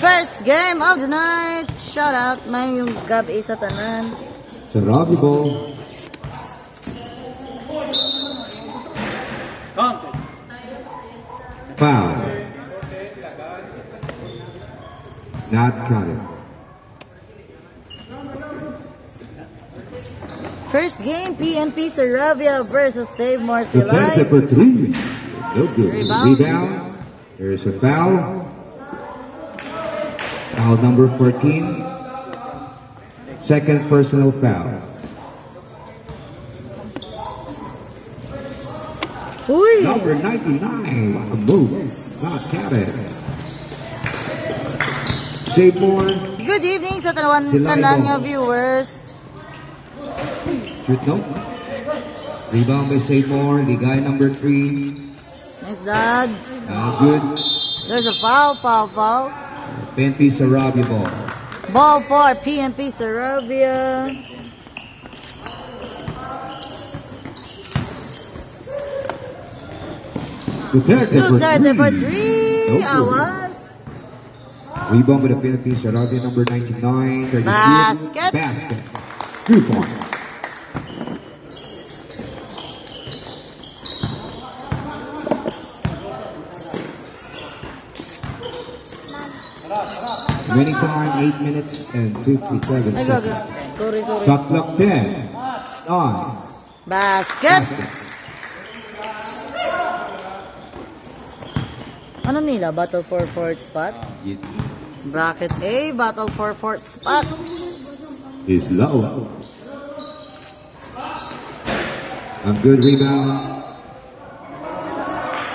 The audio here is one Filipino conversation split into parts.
First game of the night. Shout out may yung gabi sa tanan. Sarabia ball. Foul. Not counted. First game, PNP Sarabia versus Save More Silay. Defensive for three. No good. Rebound. There's a foul. Foul number 14. Second personal foul. Uy! Number 99. What a move. Not counted. Save more. Good evening sa tanan nga viewers. Shoot no. Rebound by Save more. The guy number 3. Nice dad. Good. There's a foul. PNP Sarabia ball. Ball for PNP Sarabia. Duterte for three. Awas. Rebound by the PNP Sarabia number 99. Basket. 2 points. Remaining time 8 minutes and 57 seconds. Sorry. Shot clock 10. On. Basket. Ano nila? Battle for fourth spot? Bracket A, battle for fourth spot. Is low. A good rebound.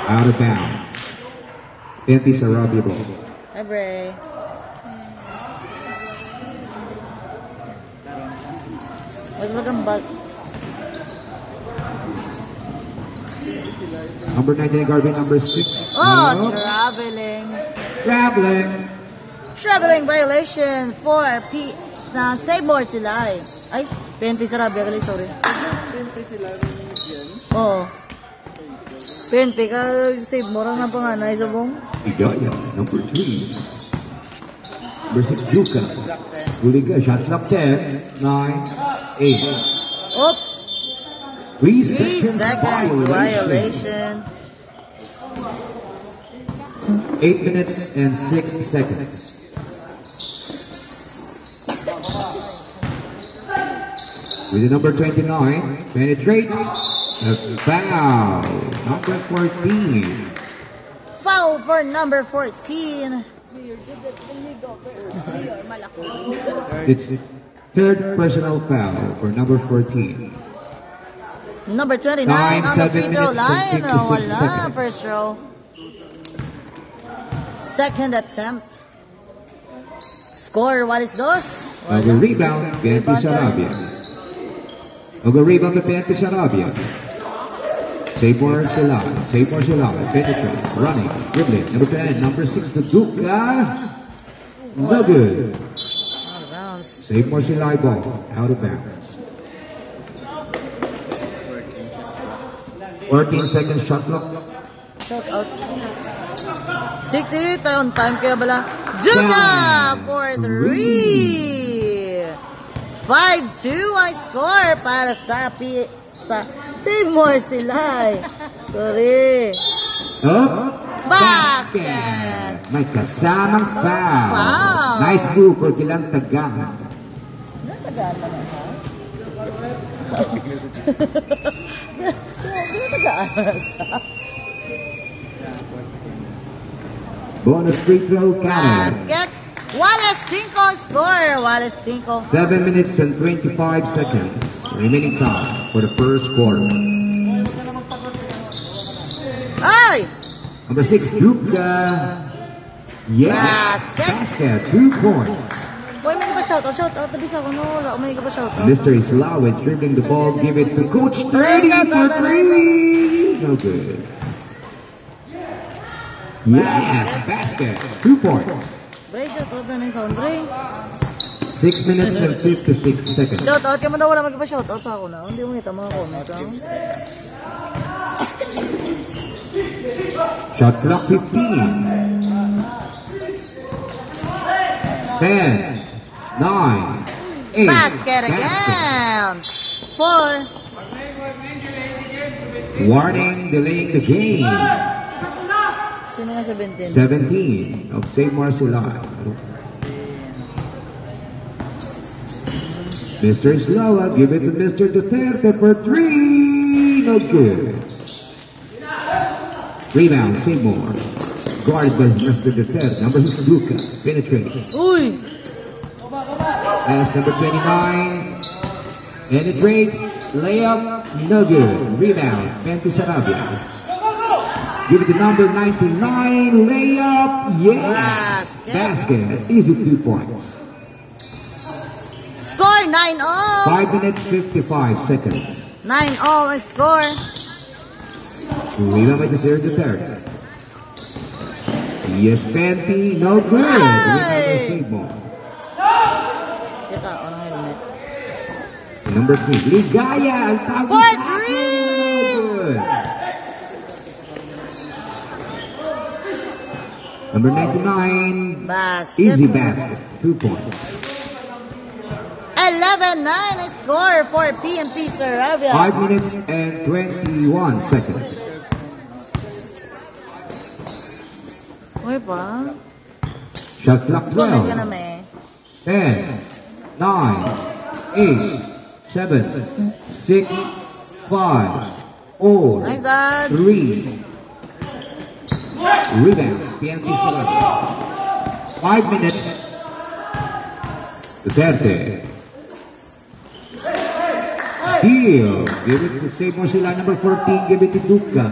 Out of bounds. PNP Sarabia ball. Hi, Bray. Mas magambal. Number 19, Garvin, number 6. Oh, traveling violation for na Save More Silay. Ay, PNP Sarabia kali, sorry. PNP sila yan? Oo. PNP ka Save More ang panganay sa bong. Hidayah, number 3. Number 6, Juka. Uliga, shot clock 10, 9, 8. Oop. 3 seconds violation. 8 minutes and 6 seconds. With the number 29, penetrates. A foul. Number 14. Foul for number 14. It's third personal foul for number 14. Number 29 on the free throw line. Wala. First row. Second attempt. Score, what is those? Over rebound, PNP Sarabia. Over rebound to PNP Sarabia. Save more Silay. Penetrate. Running. Dribbling. Number 10. Number 6 to Duka. No good. Out of bounds. Save more Silay ball. Out of bounds. 14 seconds shot clock. Shot out. 6-8. On time kaya bala. Duka for 3. 5-2 ang score para sa Save More Silay. Sorry. Basket! May kasamang foul. Foul. Nice move for Gilang Tagang. Natagaan mo na siya? Natagaan mo na siya? Bonus free throw counter. Basket! Wallace 5 score. Wallace 5. 7 minutes and 25 seconds. Remaining time for the first quarter. Ay! Number 6, Duka. Yes. Basket. 2 points. Boy, may ka ba shoutout? Shoutout. Tabis ako, no? Wala, may ka ba shoutout? Mr. Islawit dribbling the ball. Give it to Coach 30 for 3. No good. Yes. Basket. 2 points. Bray, shoutout na ng sound, Bray. 6 minutes and 56 seconds. Shoutout, kaya mo daw wala magpa-shoutout sa ako na. Hindi mo kita mga comments, ha? Shot clock 15. 10, 9, 8. Basket again. 4. Warning, delaying the game. Sino nga 17? 17 of St. Marcelin. Mr. Slowa, give it to Mr. Duterte for 3. No good. Rebound, Seymour. Guarded by Mr. Duterte. Number 6, Luca. Penetrates. Uy! Pass number 29. Penetrates. Layup. No good. Rebound. Penty Sarabia. Give it to number 99. Layup. Yeah. Basket. Easy 2 points. Score 9-all. 5 minutes, 55 seconds. 9-all ang score. Rebound by Mr. Duterte. Yes, Penty. No good. Rebound by Seymour. Kita, anong helmet? Number 3, Ligaya. Ang tawag For sa akin. 3. No good. Number 99. Basket. Easy basket. 2 points. 11-9 ang score for PNP Sarabia. 5 minutes and 21 seconds. Uy pa. Shot clock Comment ka 12. na may. 10, 9, 8, 7, 6, 5, 4, Nice, Dad. 3. Rebound. PNP Sarabia. 5 minutes. Duterte. Steal. Give it to Seymour Sila. Number 14. Give it to Duca.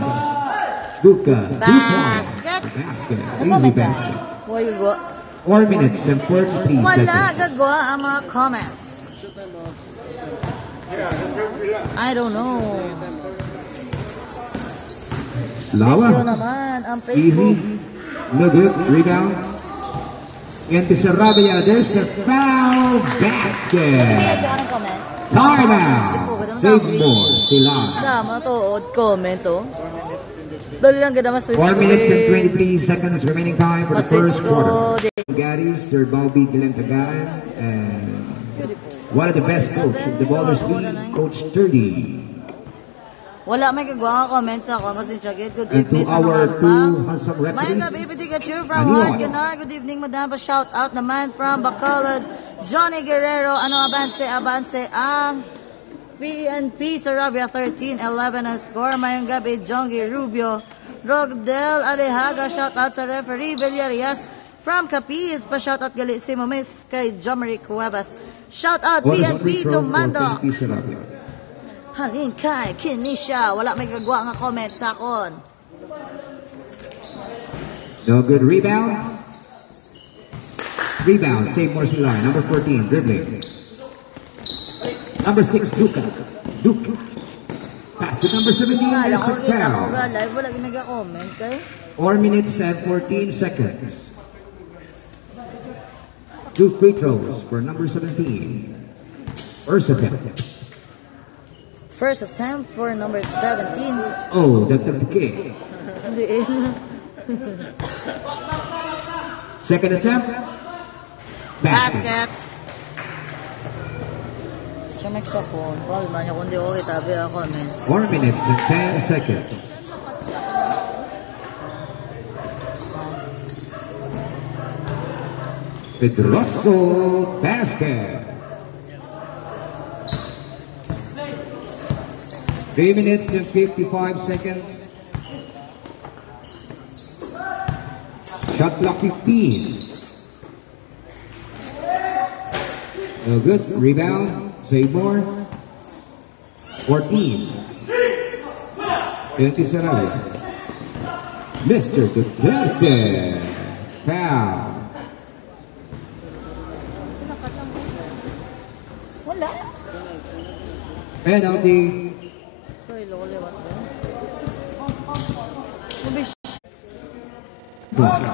Duca. 2 points. Basket. Basket. Easy Nag-comment ka? basket. Huwag gagawa. 4 minutes and 43 Wala seconds. gagawa ang mga comments. I don't know. Ito Lawa. naman ang Easy. Facebook. No good. Rebound. Into Sarabia. There's the foul. Basket. Kaya ng comment. Timeout. Seymour Sila. Tama to. Comment to. Dali lang kita mas 4 minutes and 23 seconds remaining time for the Message first ko. quarter. Garis, Sir Bobby Kilentagaran, and one of the best coach of the Ballers League, Coach Sturdy. Wala may kagawa ka comments ako. Pasensya gid. Good And evening to sa our mga two pa. handsome May referees, gabi Pikachu from Aniwan. Hard Ganar. Good evening, madam. Shout out naman from Bacolod. Johnny Guerrero. Ano abanse ang PNP Sarabia 13-11 ang score. Mayong gabi, Jongi Rubio. Rogdel Alejaga. Shout out sa referee Villarias from Capiz. Pa-shout out gali si Momis kay Jomari Cuevas. Shout out what is PNP free throw to for Mando. PNP Sarabia? Halin kay Kinisha. Wala may kagawa nga comment sa akon. No good. Rebound. Rebound. Seymour Sila. Number 14, dribbling. Number 6, Duca. Duca. Pass to number 17. Wala There's ko the kita ko foul. ga live. Wala ginaga comment kay. 4 minutes and 14 seconds. 2 free throws for number 17. First attempt. First attempt for number 17. Oh, that's the kick. Diin. Second attempt. Basket. Basket. Siya may sa phone. Well, man yung kundi ko kita via comments. 4 minutes and 10 seconds. Pedroso basket. 3 minutes and 55 seconds. Shot clock 15. No good. Rebound. Seymour. 14. 20 Sarabia. Mr. Duterte. Foul. Wala. Penalty. Sorry, lolo, what ba? Mabish. Rana.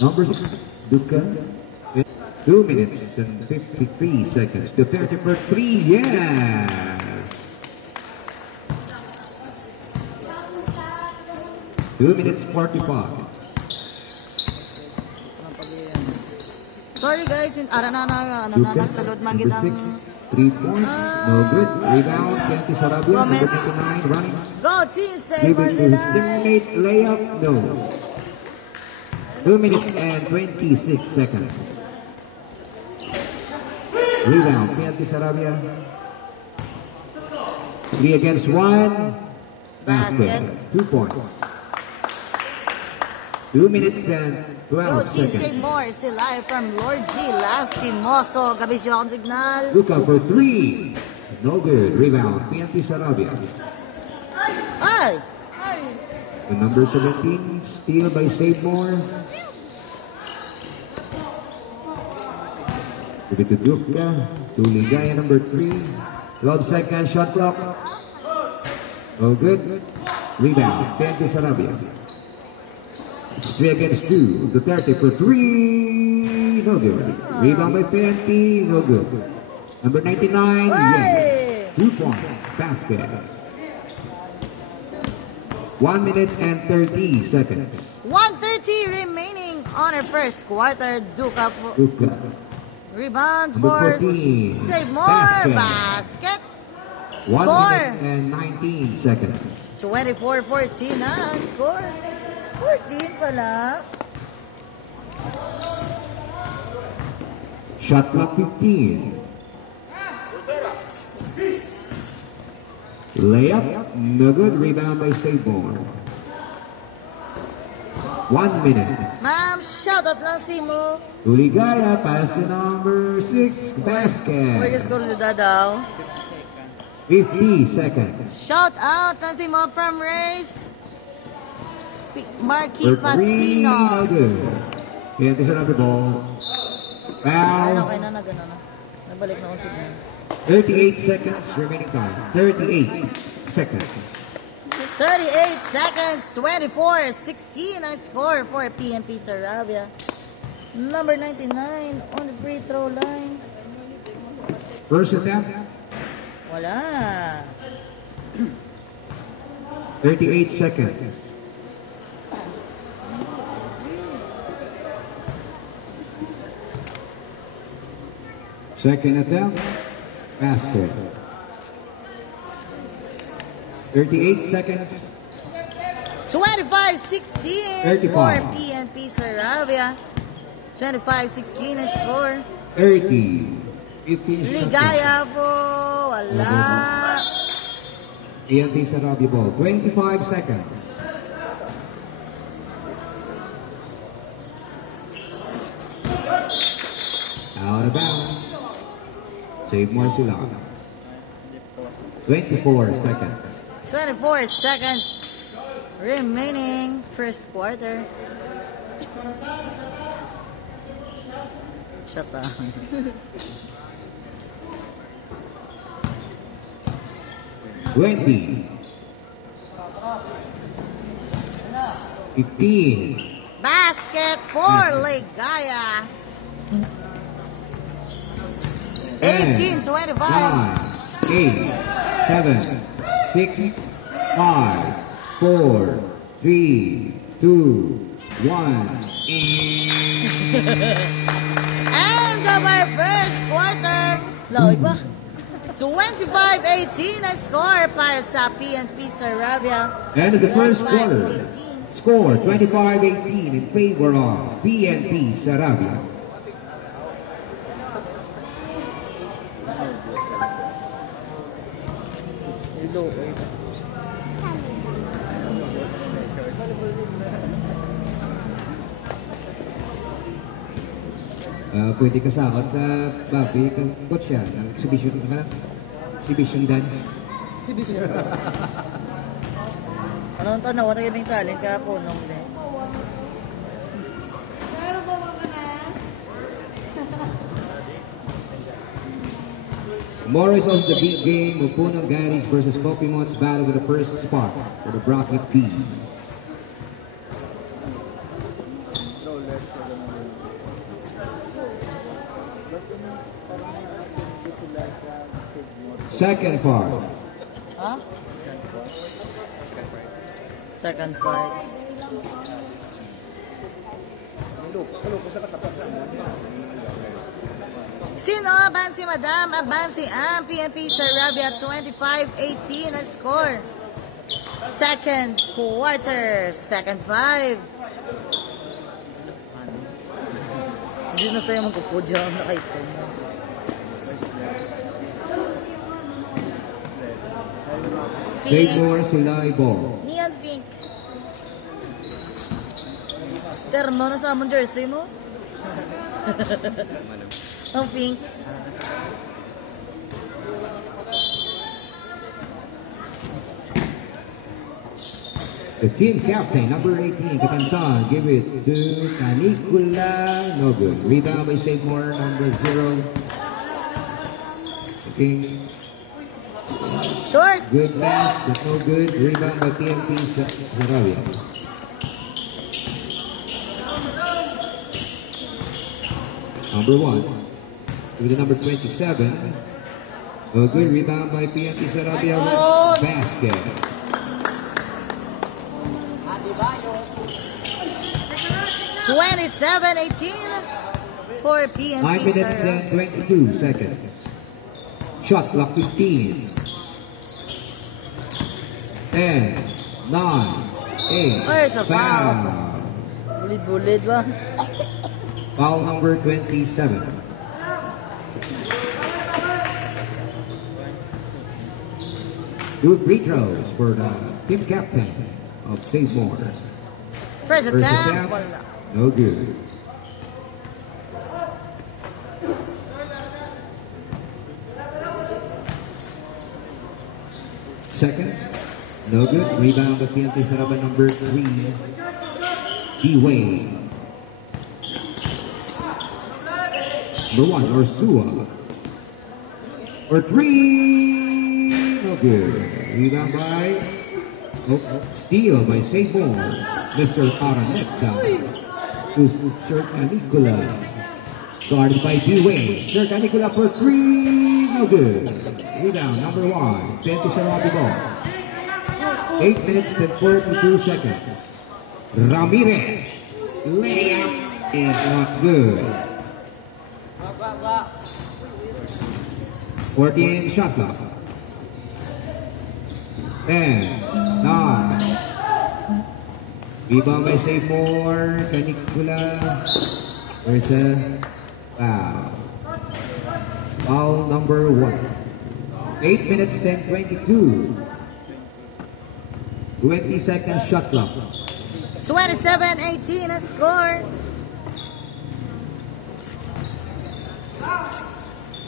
Number 6, Duca. 2 minutes and 53 seconds. Duterte for 3. Yes. 2 minutes 45. Sorry guys, nagsalod man Number gitang 6, 3 points. No good. Rebound, Kenty Sarabia. Number Comments. 29, running. Go team, save Give for it the to his line. teammate. Layup, no. 2 minutes and 26 seconds. Rebound, Kenty Sarabia. 3 against 1. Basket. 2 points. 2 minutes and Go 12 team, seconds. save more. Still live from Lord G. Lasting Moso. Gabi siya akong signal. Luka for 3. No good. Rebound, PNP Sarabia. Ay! The number 17, steal by Save More. Give it to Duka. To Ligaya, number 3. 12 seconds, shot clock. No good. Rebound, PNP Sarabia. 3 against 2. Duterte for 3. No good. Rebound by PNP. No good. Number 99, Hey! yes. 2 points. Basket. 1 minute and 30 seconds. 1:30 remaining on our first quarter. Duka for Duka. rebound Number for 14. save more. Basket. Basket. 1 Score. minute and 19 seconds. 24-14 na. Score. 14 pala. Shot clock 15. Layup, no good. Rebound by Saborn. 1 minute. Ma'am, shoutout lang si mo. Tuligaya, pass to number 6, Where basket. score si Dadaw? 50 seconds. Shout out lang si mo from Race. Marquis For 3, no Pasino. good. Kaya siya na the ball. Ayun, Foul. okay na, nagano na. Nabalik na akong signal. 38 seconds remaining time. 38 seconds. 38 seconds, 24-16 ang score for PNP Sarabia. Number 99 on the free throw line. First attempt, Wala. 38 seconds. Second attempt, basket. 38 seconds. 25-16 for 35. PNP Sarabia. 25-16 ang score. 30. 15 Ligaya po. Wala. PNP Sarabia ball. 25 seconds. Out of bounds. Save more sila. 24 seconds. 24 seconds remaining first quarter. Shut down. Twenty. 15. Basket for Ligaya. 18-25. 9, 8, 7, 6, 5, 4, 3, 2, 1. End of our first quarter. Lawig ba? 25-18 ang score para sa PNP Sarabia. End of the first quarter. 25-18. Score 25-18 in favor of PNP Sarabia. Pwede kasakot na Bobby, kang coach yan, ng exhibition dance. Exhibition. Anong tanaw? Ano yung talent ka po nung Morris of the big game, Mupunang Garis versus Coffee Mots battle with the first spot for the bracket B. Second part. Ha? Second part. Sino Abansi Madam? Abansi ang PNP Sarabia 25-18 ang score. Second quarter, second 5. Hindi na sa'yo magpupudyo ang nakaito. Save more Silay ball. Neon pink. Terno na sa among jersey mo? Ang pink. The team captain, number 18, Katantan, give it to Canicula. No good. Rebound by Save more, number 0. Okay. Short. Good pass, but no good. Rebound by PNP Sarabia. Number 1. With the number 27. A good rebound by PNP Sarabia with basket. 27-18 for PNP 9 minutes and 22 seconds. Shot clock 15. 10, 9, 8. Where's the foul? Bulid-bulid ba? Foul number 27. Two free throws for the team captain of Save More. First First attempt. attempt. Wala. No good. Second, no good. Rebound by PNP Sarabia number 3. D-Wade. Number 1, Orsua. For 3. No good. Rebound by steal by Save More. Mr. Araneta. To Sir Canicula. Guarded by D-Wade. Sir Canicula for 3. No good. Rebound, number 1. PNP Sarabia ball. 8 minutes and 42 seconds. Ramirez. Layup is not good. 14 shot clock. 10, 9. Rebound by Save More. Canicula. There's a foul. Foul number 1. 8 minutes and 22. 20 seconds shot clock. 27-18 a score.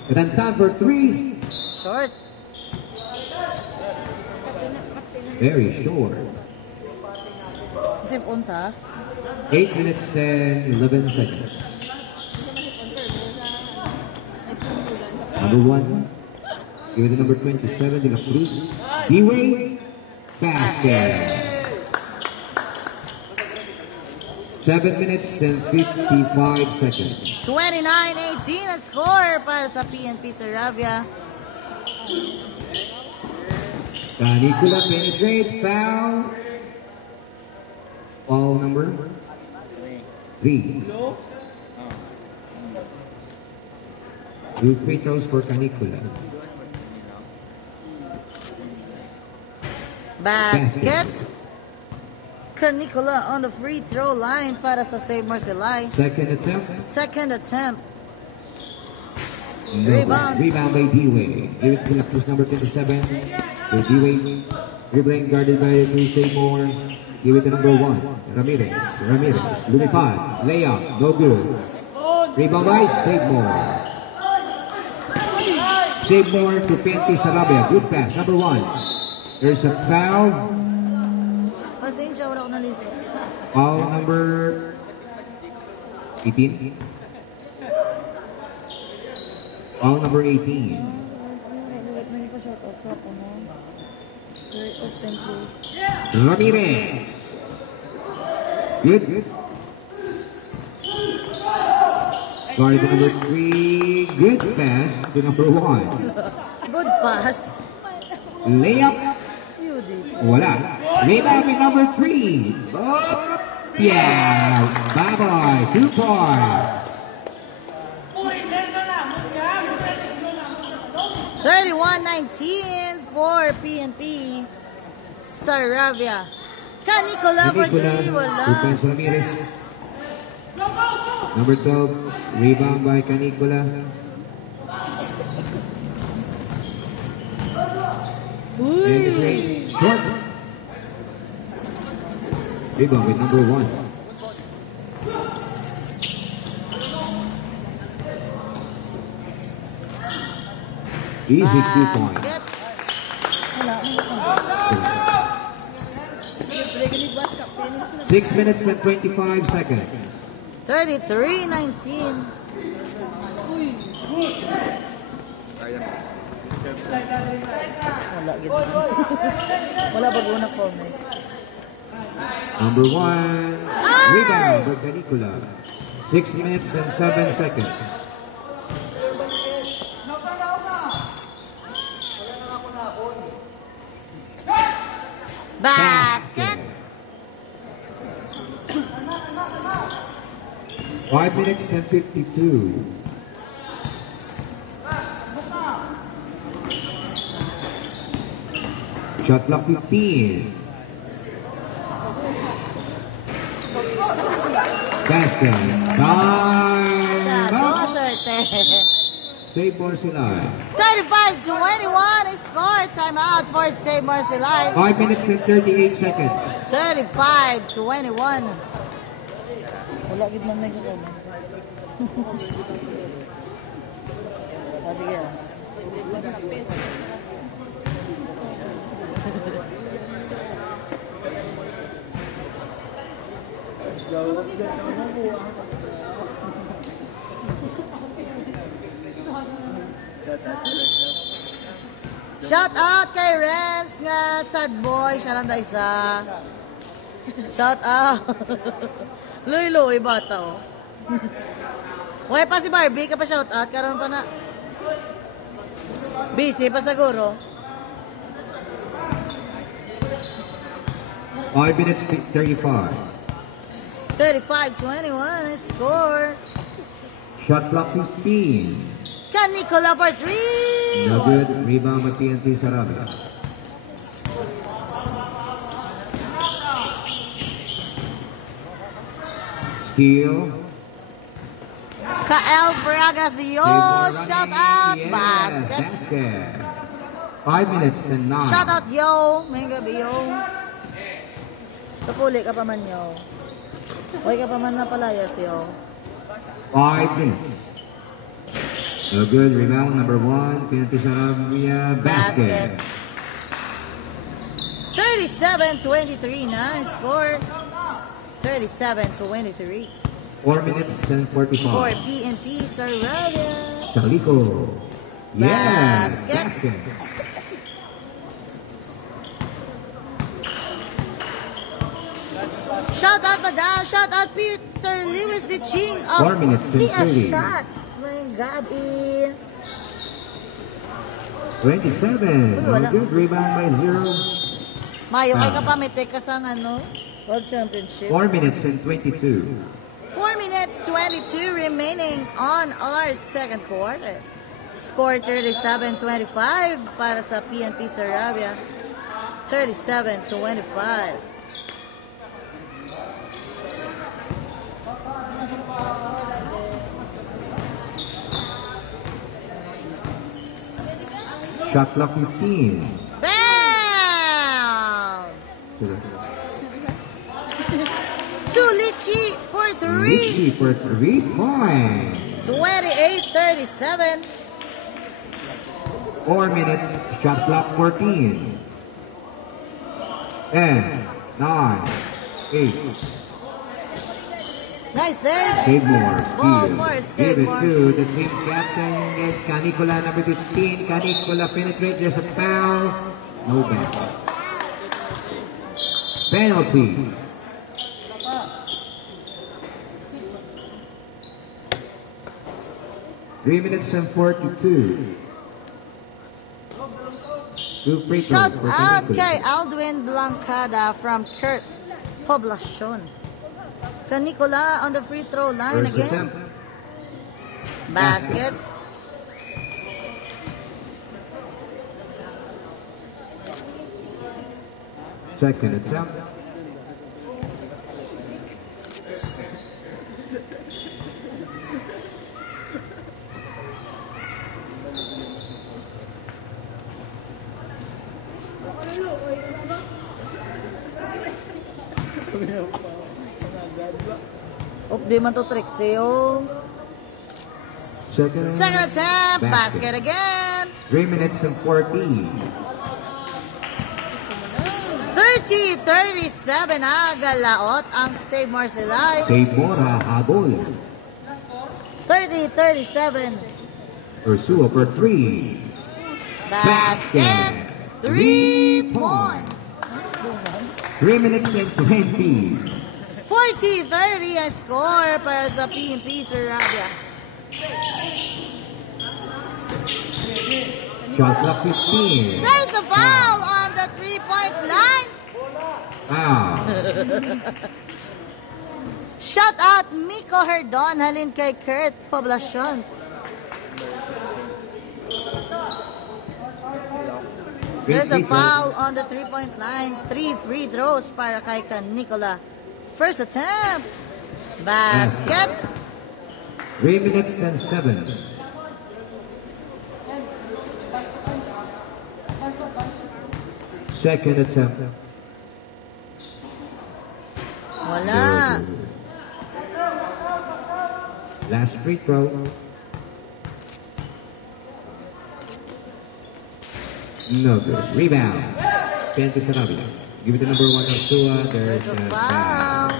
And then time for 3. Short. Very short. Kasi unsa? 8 minutes and 11 seconds. Number 1. Give it to number 27, De La Cruz. D-Wade. Basket. 7 minutes and 55 seconds. 29-18 a score para sa PNP Sarabia. Canicula penetrate, foul. Foul number 3. 2 free throws for Canicula. Basket. Canicula on the free throw line para sa Save More Silay. Second attempt. Second attempt. No. Rebound. Rebound by D-Wade. Give it to the post number 27. To D-Wade. Dribbling guarded by Save More. Give it to number 1. Ramirez. Lumipad. Layup. No good. Rebound by Save More. Save More to PNP Sarabia. Good pass. Number 1. There's a foul. Pasensya, wala ko nalisip. Foul number 18. Foul number 18. Wait, may pa shoutout sa ako mo. Sir, thank you. Ramirez. Good. Guard to number 3. Good pass to number 1. Good pass. Layup. You did. Wala. Rebounding number 3. Oh, yeah. Bye-bye. 2 points. 31-19 for PNP Saravia. Canicola for 3. Wala. Defense Ramirez. Number 12. Rebound by Canicola. Uy. Short. Rebound with number 1. Easy 2 points. Basket. Wala. 6 minutes and 25 seconds. 33-19. Wala gito. Wala ba una ko mo? Number 1. Rebound by Canicola. 6 minutes and 7 seconds. Basket. 5 minutes and 52. Shot clock 15. Basket. Time out. Save Morsilay. 35-21 is score. Timeout for Save Marcelay. 5 minutes and 38 seconds. 35-21. Wala gid man may ko. Sige. Shout out kay Renz nga sad boy, siya lang dahil isa. Shout out. Luy-luy bata oh. Wala pa si Barbie, ka pa shout out, karon pa na. Busy pa siguro. 5 minutes 35. 35-21 is score. Shot clock 15. Canicola for 3. No good. Rebound by PNP Saravia. Steal. Kael Bragasio, shout out, Yes, basket. basket. 5 minutes and 9. Shout out yo, may gabi yo. Kapuli ka pa man yo. Huwag ka pa man napalayas yo. 5 minutes. No good. Rebound number 1. PNP Saravia. Basket. 37-23 na score. 37-23 4 minutes and 45. for PNP Saravia. Chalico. Yes. Basket. Basket. Shout out madam, shout out Peter Lewis de Ching 4 of minutes and Pia 30. Shots. My God, 27. No Wala. good. Rebound by 0. Mayo, ay kapamite ka sa ano, World Championship. 4 minutes and 22. 4 minutes 22 remaining on our second quarter. Score 37-25 para sa PNP Saravia. 37-25. Shot clock 15. Bam! Chulichi for 3. Richie for 3 points. 28-37. 4 minutes. Shot clock 14. 10, 9, 8. Nice save. Save more. Ball Steal. more, Give save it more. to the team captain. Yes, Canicola number 15. Canicola penetrates. There's a foul. No basket. Penalty. Three minutes and 42. 2 free throws Shout for out Canicula. kay Aldwin Blancada from Kurt Poblacion. Canicula on the free throw line First again. attempt. Basket. Second attempt. Oh, di man to trick sa'yo. Second Attempt. Basket again. 3 minutes and 14. 30-37 agalaot ang Save Marcelay. Save Mora habol. 30-37. Ursua for 3. Basket. 3 point. 3 minutes and 20. 40-30 ang score para sa PNP Sarabia. Shot clock 15. There's a foul on the 3-point line. Foul. Shout out Miko Herdon halin kay Kurt Poblacion. There's a foul on the 3-point line. 3 free throws para kay Nicola. First attempt. Basket. 3 minutes and 7. Second attempt. Wala. Last free throw. No good. Rebound. PNP Sarabia. Give it to number 1 Ursua. There's There's a a foul.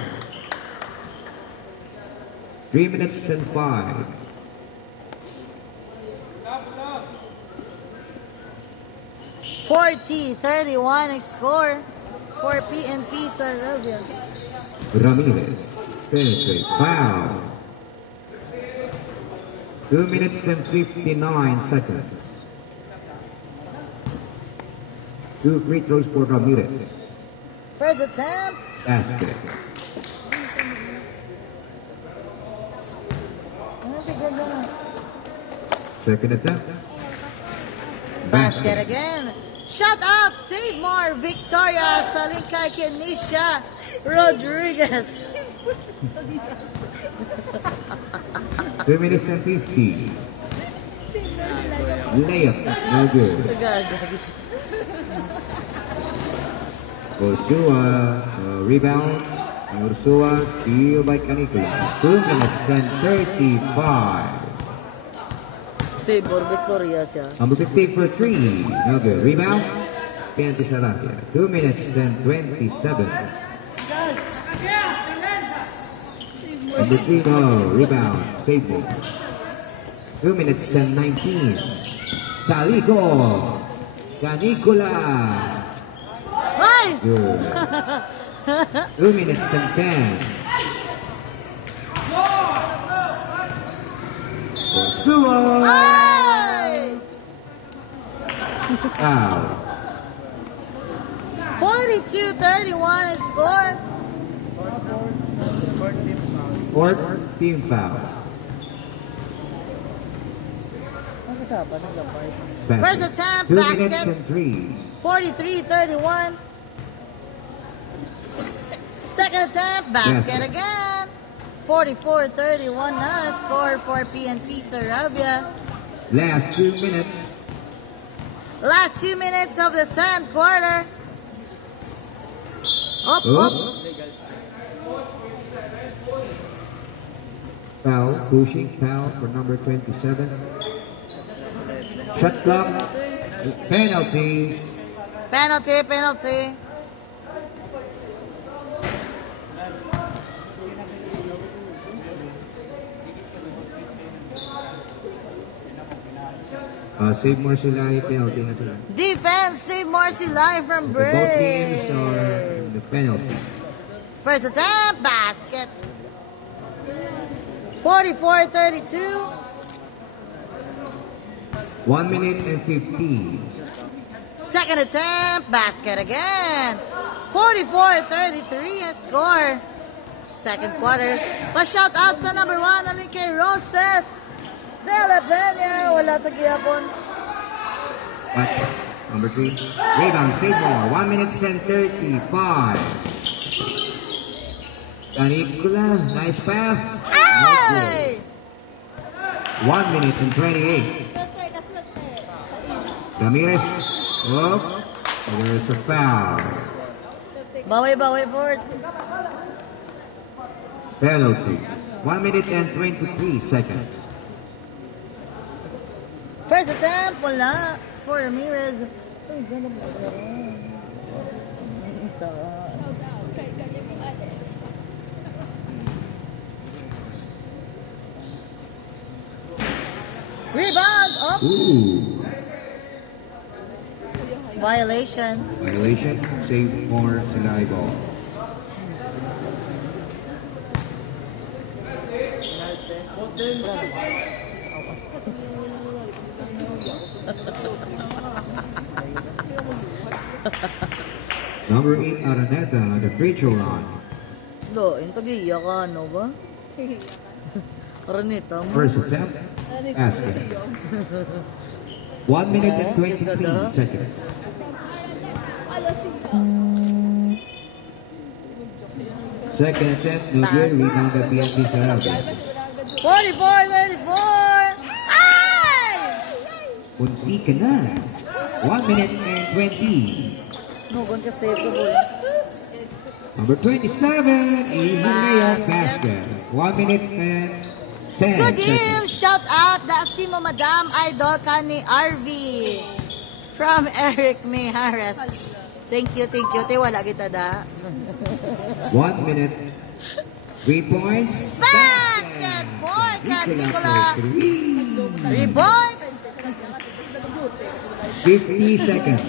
3 minutes and 5. $40-31 score for PNP Sarabia. Ramirez. Penetrate. Foul. 2 minutes and 59 seconds. 2 free throws for Ramirez. First attempt. Basket. Second attempt. Basket again. Shout out Save More Victoria Salinkay Kenisha Rodriguez. 2 minutes and 50. Layup. No good. Ursua. Rebound. Ursua. Steal by Canicula. 2 minutes and 35. Save More Victoria siya. Number 15 for 3. No good. Rebound. PNP Sarabia. 2 minutes and 27. Number 3, no. Rebound. Safety. 2 minutes and 19. Salico. Canicula. Ay! Good. 2 minutes and 10. Ursua. Ay! Foul. 42-31 is score. 4th team foul. Basket. First attempt, 2 minutes basket. and 3. 43-31. Second attempt, basket again. 44-31 na score for PNP Sarabia. Last 2 minutes. Last 2 minutes of the second quarter. Up, Oh. up. Foul. Pushing foul for number 27. Shot clock. Penalty. Penalty, penalty. Save more sila. Penalty na sila. Defense, Save Marcy live from Both teams break. are in the penalty. First attempt, basket. 44-32. 1 minute and 15. Second attempt, basket again. 44-33 ang score. Second quarter. Pa-shout out sa number 1, alin kay Roses de la Peña. Wala sa gihapon. Number 3. Rebound, Save More. 1 minute 10:35. Canicula, nice pass. Ay! 1 minute and 28. Ramirez. Oh, there's a foul. Bawi Fort. Penalty. 1 minute and 23 seconds. First attempt, wala. For Ramirez. Uy, dyan na ba? Isa. Rebound! Up! Ooh. Violation. Violation. Save More Sinai ball. Number 8 Araneta on the free throw line. Lo, ito giya ka, ano ba? Araneta mo. First attempt. Basket. 1 minute and 23 seconds. Second attempt, no good. Rebound at PNP Sarabia. 44-34! Ay! Punti ka na. 1 minute and 20. Nugon ka save ko, boy. Number 27, easy layup basket. 1 minute and 10 Good game! seconds. Shout out da si mo Madam Idol ka ni RV from Eric Mijares. Thank you. Te wala kita da. 1 minute. 3 points. Basket for Nicola. 3 points. 50 seconds.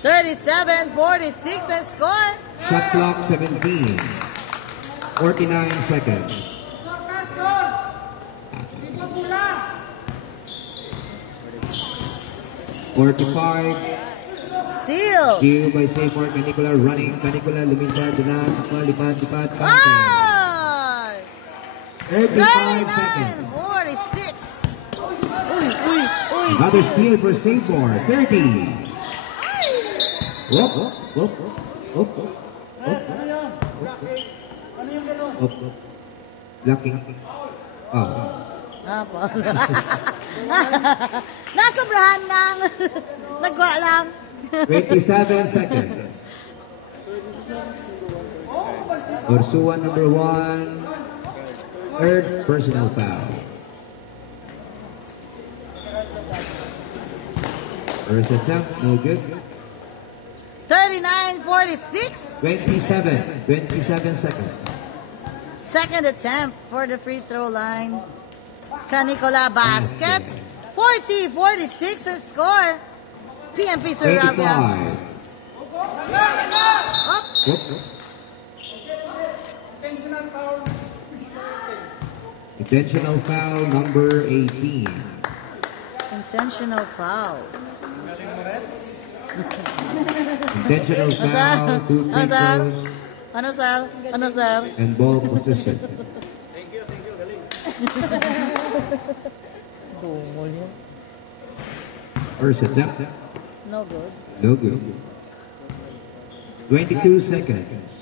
37-46 ang score. Shot clock 17. 49 seconds. Forty-five. Steal by Seymour. Canicula running. Canicula luminsa. Dunan. Lipat. Counting. Ay! 35 seconds. 39-46. Another steal for Seymour. 30. Up. Blocking. Oh. Apo. Nasobrahan lang. Nagwa lang. 27 seconds. Ursua number 1. Third personal foul. First attempt, no good. 39-46. 27 seconds. Second attempt for the free throw line. Canicola basket. 40-46 and score. PNP Sarabia. 25. Up. Intentional foul number 18. Intentional foul. Intentional foul, 2 free throws, Ano, sir? and ball position. First attempt, No good. no good. 22 seconds.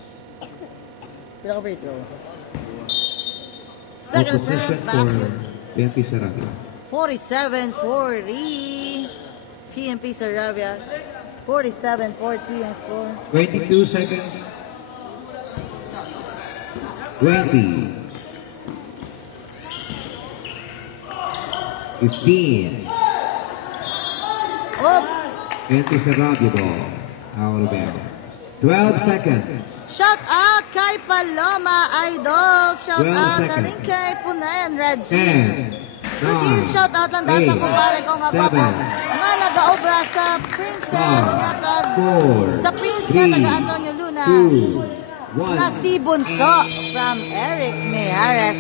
Pila ka free throw? Ball Second position attempt, for basket. PNP Sarabia. 47-40. PNP Sarabia. 47-40 ang score. 22 seconds. 20. 15. Up. PNP Sarabia ball. Alabama. 12 seconds. Shout out kay Paloma Idol. Shout 12 out seconds. kaling kay Punayan Reggie. 10. Team 9. shout out lang dahil sa 8, kumpare ko nga 7, papo nga nagaobra sa Princess nga tag 4, sa Prince nga 3, taga Antonio Luna 2, 1. na si Bunso from Eric Mijares.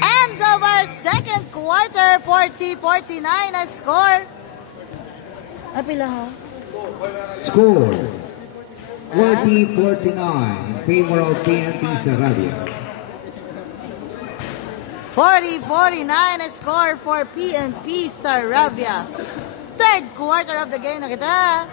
End of our second quarter, 40-49 na score. Ay, pila ha? Score 40-49 in favor of PNP Sarabia. 40-49 na score for PNP Sarabia. Third quarter of the game na kita.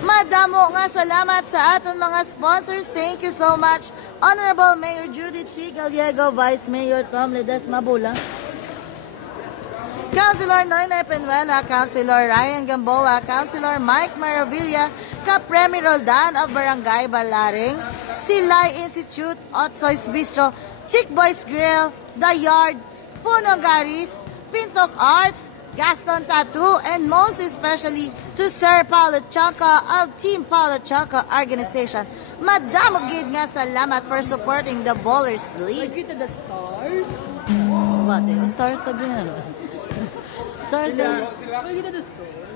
Madamo nga salamat sa aton mga sponsors. Thank you so much. Honorable Mayor Judith C. Gallego, Vice Mayor Tom Ledesma Bula, Councilor Noynoy Penuela, Councilor Ryan Gamboa, Councilor Mike Maravilla, Kapremi Roldan of Barangay Balaring, Silay Institute, Otsoy's Bistro, Chick Boys Grill, The Yard, Puno Garis, Pintok Arts, Gaston Tattoo, and most especially to Sir Paulo Chanca of Team Paulo Chanca Organization. Madamo gid nga salamat for supporting the Ballers League. Kita the stars. What? Stars sabi na. Stars na. Kita the stars.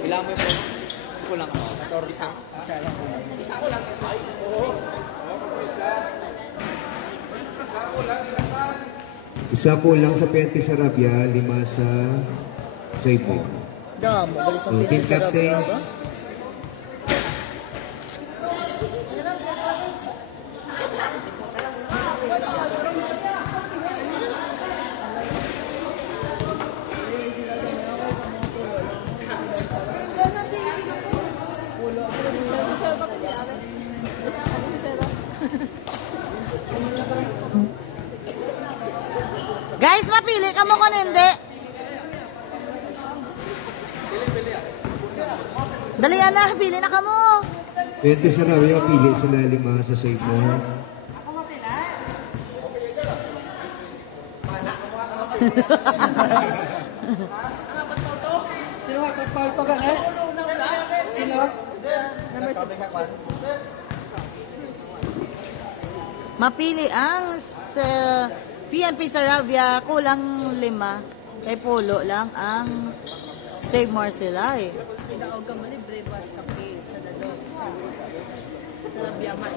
Ilang mo yung kulang ko? 14. Isa po lang sa PNP Sarabia, 5 sa Saipo. Damo, balis ang So, team pinag sa captains, ba? Guys, mapili ka mo kung hindi. Dalian na, pili na ka mo. PNP Sarabia, pili sila 5 sa Saipo. Sino magpapalto ka na? Sino? Number 7. Mapili ang PNP Sarabia, kulang 5. Kay Pulo lang ang Save More sila eh. Pinaog ka mo libre was kape sa dadok sa Biyaman.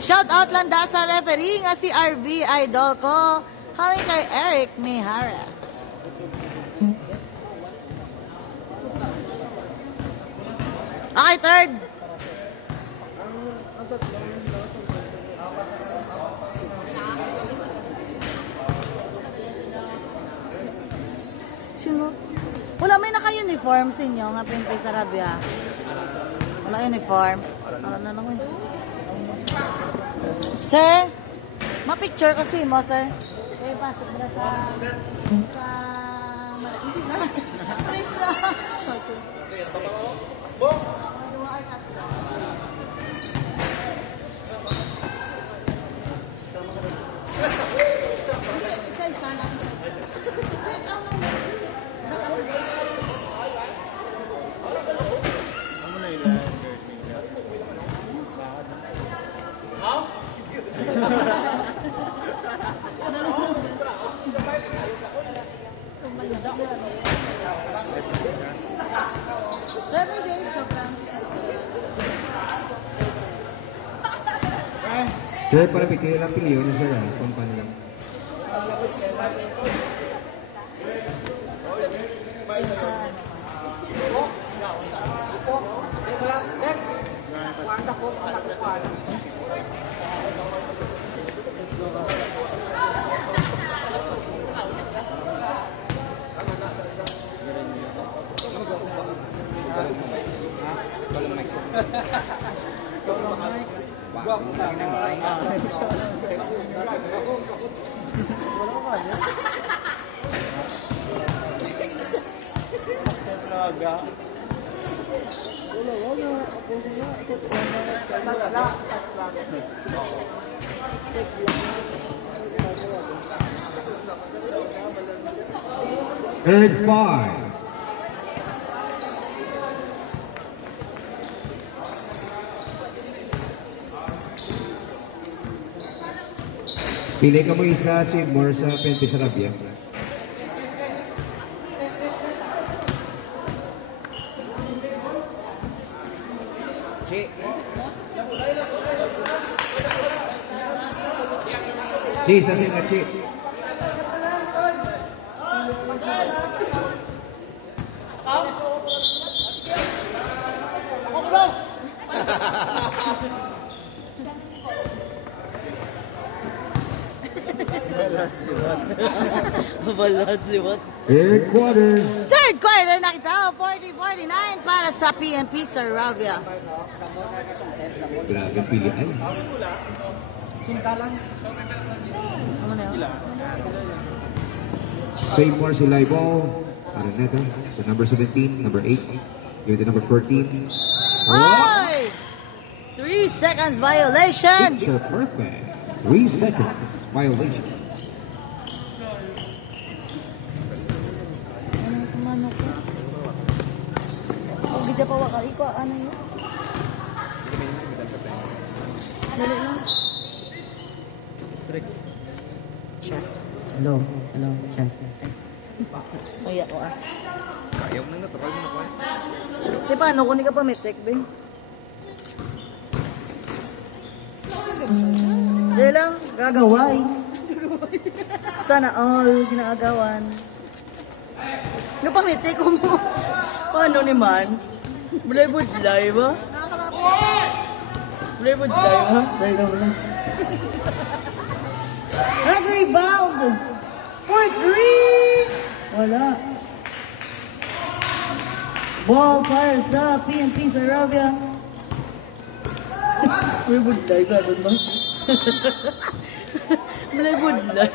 Shout out lang da sa referee nga si RV Idol ko. Halin kay Eric Mijares. Okay, third. Sino? Wala, may naka-uniform sa inyo nga PNP Sarabia. Wala uniform. Wala na lang eh. Sir, ma-picture kasi mo, sir. Kaya pasok mo na sa... Hindi na. Straight lang. Every day is program. Sir, para pikir lang piliyo na sir, kumpanya lang. Third 5. Pili ka mo isa si More sa PNP Sarabia. Chi, sa sila Chi. Balas liwat. Third quarter. Third quarter na kita, 40-49 para sa PNP Saravia. Grabe pilihan. Ano na yun? Save more sila ball. Araneta. So number 17, number 8. Give it to number 14. Oy! 3 seconds violation. Picture perfect. 3 seconds violation. Ano ko? Huwag ka pa waka. Ikaw, ano yun? Dali lang. Siya. Hello, Chef. Ay, ako ah. Kaya mo na natakal mo na pa. Di paano kung di ka pa may tech, be? Dali lang, gagaway. Sana all ginagawan. Ano pa may tech mo? Paano ni man? Bulay budlay ba? Bulay budlay ba? Dali lang. Rebound! For 3! Wala. Ball para sa PNP Saravia. May budlay sa doon ba? May budlay.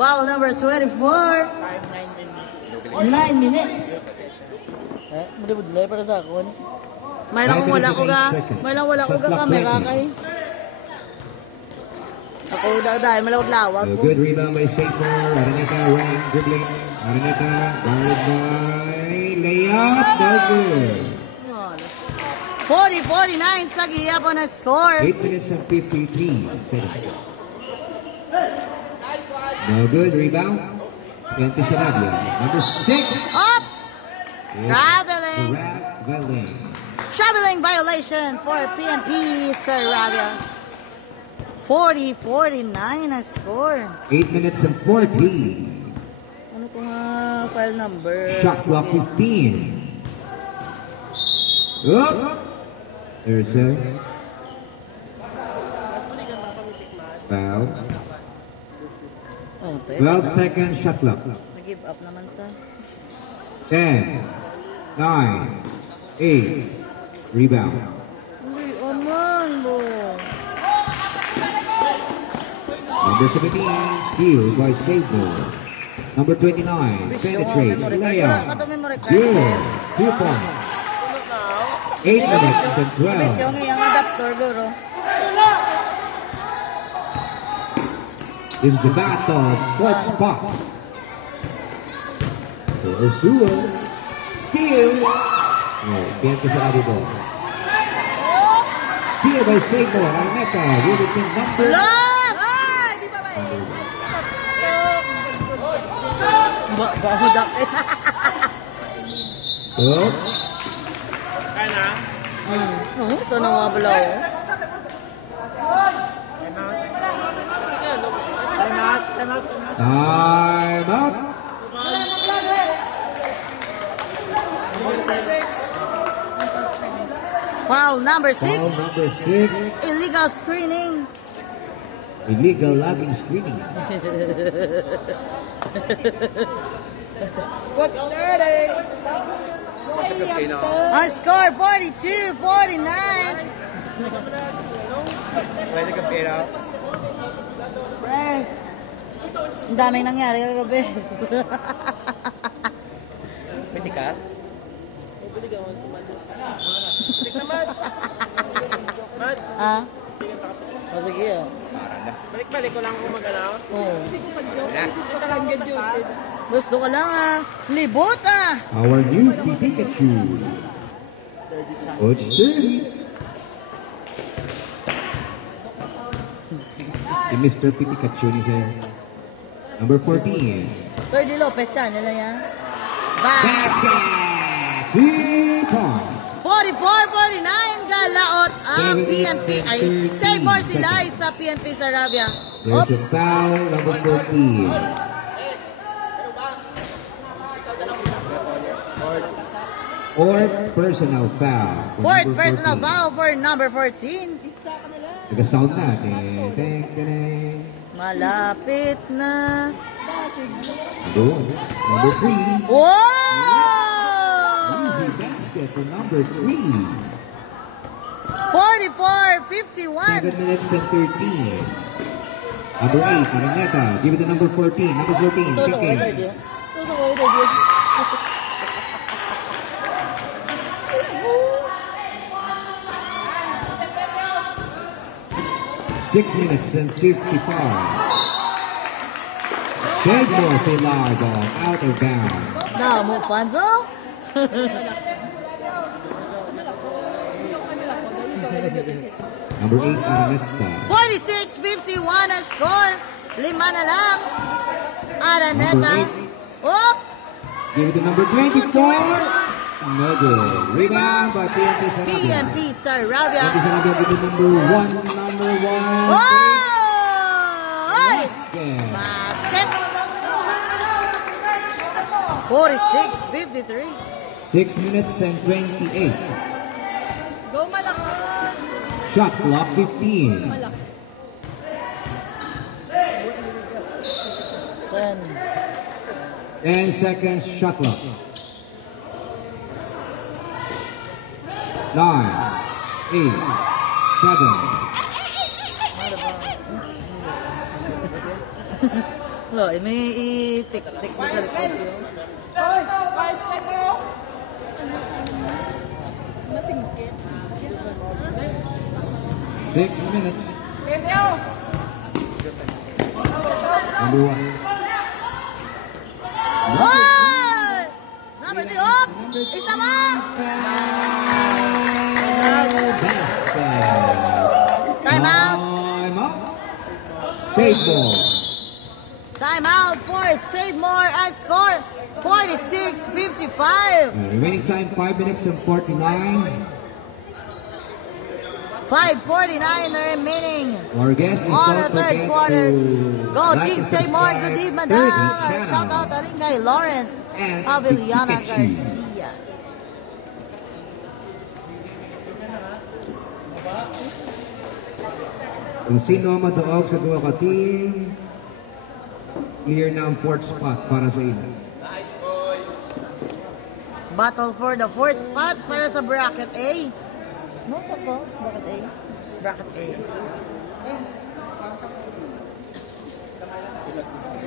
Foul number 24. 9 minutes. May budlay para sa akon. May lang wala ko ga. May lang wala ko ga camera kay. Ako dahil malawag-lawag A ko. good rebound by Safer. Araneta running, dribbling. Araneta guarded by layup. No good. 40-49 sa gihapon na score. 8 minutes and 53 seconds. No good rebound. PNP Saravia. Number 6. Up! It's Traveling. Traveling. Traveling violation for PNP Saravia. 40-49 na score. 8 minutes and 40. Ano ko nga file number? Shot clock 15. Up. There's a foul. Oh, 12 seconds shot clock. nag-give up naman sa... 10, 9, 8. Rebound. Uy, aman mo. Number 17, steal by Sable. Number 29, penetrate, layup. Good. 2 points. 8 minutes and 12. Yung iyang adapter, guro. This is the battle of fourth spot. Ursula. Steal. Oh, can't get out of ball. Steal by Sable. Araneta with it in number. Bago jacket. Oh, Ito na nga pala. time up. Foul number 6. Foul number 6. Illegal screening. Illegal lobbing screening. On score 42-49. Pwede ka pera. Ang daming nangyari kagabi. Pwede ka? Ha? O sige oh. Balik-balik ko lang kung magalaw. Oo. Wala. Gusto ko lang ah. Libot ah. Our new Pikachu. Coach 30. Si Mr. Pikachu ni siya. Number 14. Ferdy Lopez yan. Nila yan. Back. Basket! 3 points. 44-49. Galaot ang PNP. Ay, save more sila sa PNP Saravia. There's a foul, number 14. Fourth personal foul. for Fourth number personal 14. foul for number 14. Nag-sound na. Ding, ding, ding. Malapit na. Number 1. Number 3. Wow! Easy basket for number 3. 44-51. 7 minutes and 13. Number 8, Araneta. Give it to number 14. Number 14, seconds. 6 minutes and 55. Shedmore Silay ball out of bounds. Damo, Fanzo. Number 8, Araneta. 46-51 ang score. 5 na lang. Araneta. Number 8. Oh! Give it to number 24. No good. Rebound by PNP Sarabia. PNP Sarabia. PNP Sarabia with the number 1. Number 1. Oh! Basket. Basket. 46-53. 6 minutes and 28. Go malaki. Shot clock 15. Malaki. 10 seconds shot clock. 9, 8, 7. Lo, may i-tik-tik mo sa likod yun. Nasingkit. 6 minutes. Number 1. Oh! Number 3, oh! Isa pa! Basket. Time out! Time out. Save ball. Time out for Save More as score 46-55. Remaining time 5 minutes and 49. 5:49 the remaining. Our guest is On the don't third forget quarter. to Go like Team and Save More. Good subscribe evening, to the madam. channel. Shout out na rin kay Lawrence And Avellana to Pikachu. Garcia. Kung sino ang matuog sa dua ka team, clear na ang 4th spot para sa ila. Battle for the 4th spot para sa bracket A. No, sakto. Bracket A. Bracket A.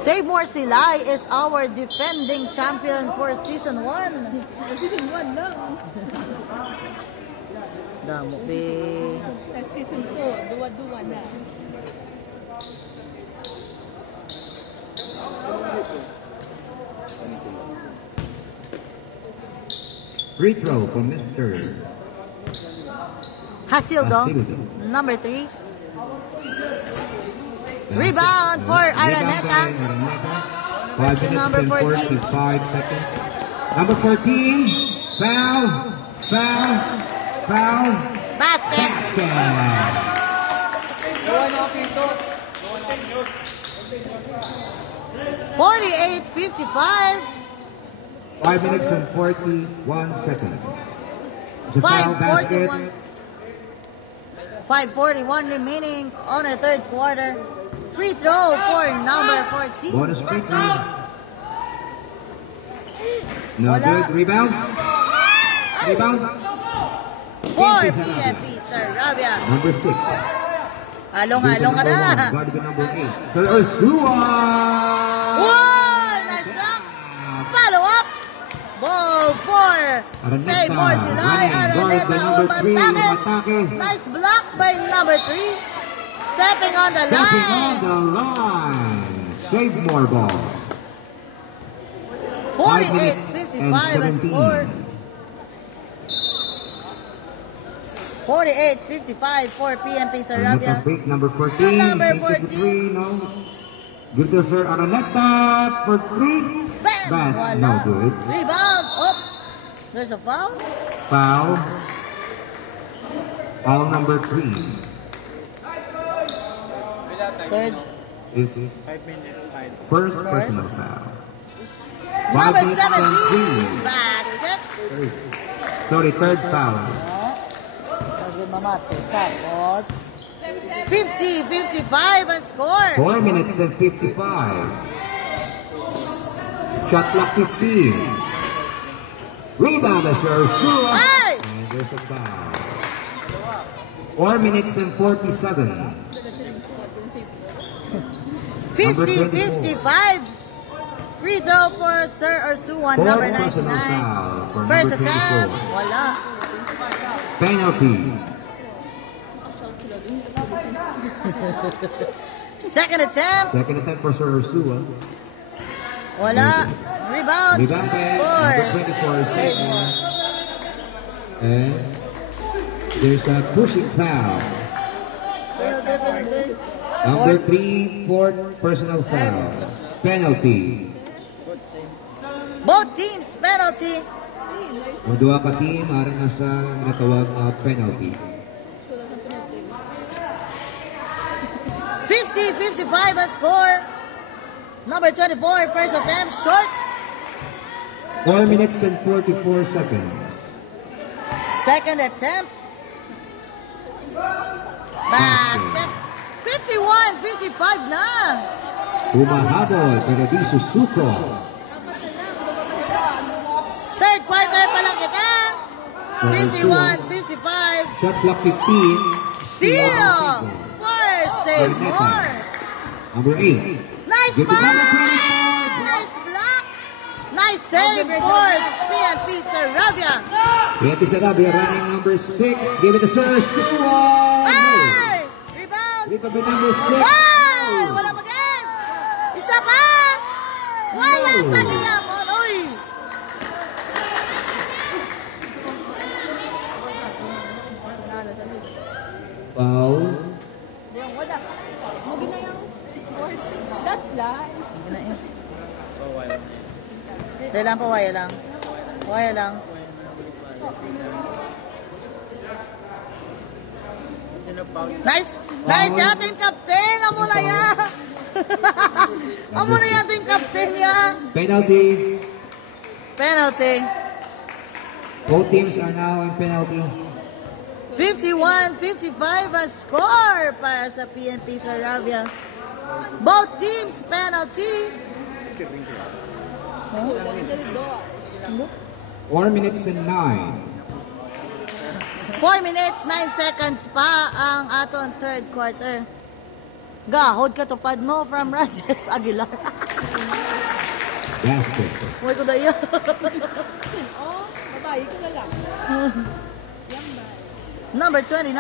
Save More Silay is our defending champion for Season 1. Season 1 lang. Damo, be. Tapos season 2, duwa-duwa na. Free throw from Mr. Hasildo, Hasildo. number 3. Rebound for Araneta. 5 minutes number and 14. 45 seconds. Number 14. Foul. Foul. Foul. Basket. Basket. 48-55. 5 minutes and 41 seconds. It's a foul basket. 5:41 remaining on the third quarter. Free throw for number 14. Bonus free throw. No Wala. good. Rebound. Rebound. For PNP Sarabia. Number 6. Along-along ka na. Guard with number 8. Sir Ursua. Whoa! Nice block. Follow up. Ball for Araneta. Save More Silay. Running. Guard by number 3. Umatake. Umatake. Nice block by number 3. Stepping on the Stepping on line. the line. Save more ball. 48-55 the score. 48-55 for PNP Sarabia. Araneta quick, number 14. Number Into the 14. three, no. Good to Sir Araneta for 3. Bam! Bad. Wala. No good. Rebound. Oh, there's a foul. Foul. Foul number 3 Third. is first personal foul. Number 5 minutes and 17. Basket. three. Sorry, third foul. Sabi mamate. Tapos. 50-55 ang score. 4 minutes and 55. Shot clock 15. Rebound as Ursula. Ay! And there's a foul. 4 minutes and 47. 50-55. Free throw for Sir Ursuan, number 99. First attempt, wala. Penalty. Second attempt, Second attempt for Sir Ursula. wala. Rebound, Rebound by number Force. 24, Seymour. And there's a pushing foul. Number 3, fourth personal foul. Penalty. Both teams penalty. Ang dua ka team, aring nasa natawag na penalty. 50-55 ang score. Number 24, first attempt, short. 4 minutes and 44 seconds. Second attempt. Basket. 51-55 na. Humahabol, pero di susuko. Third quarter pa lang kita. 51-55. Shot clock 15. Steal for Seymour. Number 8. Nice Give it number pass. 25. Nice block. Nice save for PNP Sarabia. PNP Sarabia running number 6. Give it to Sir Suwan. Ay! Rebound. Rebound by number 6. Ay! Wala pa again. Isa pa. Wala sa Diamond. Uy! Foul. Wala. Mugi na yung sports. That's life. Dahil lang po, waya lang. Waya lang. Nice! Nice ya, team captain! Amo na ya! Amo na ya, team captain ya! Penalty. Penalty. Both teams are now in penalty. 51-55 ang score para sa PNP Sarabia. Both teams penalty. 4 minutes and 9. 4 minutes, 9 seconds pa ang aton third quarter. Gahod ka tupad mo from Rajes Aguilar. Basket. Huwag ko na yun. Oh, babae ko na lang. Number 29.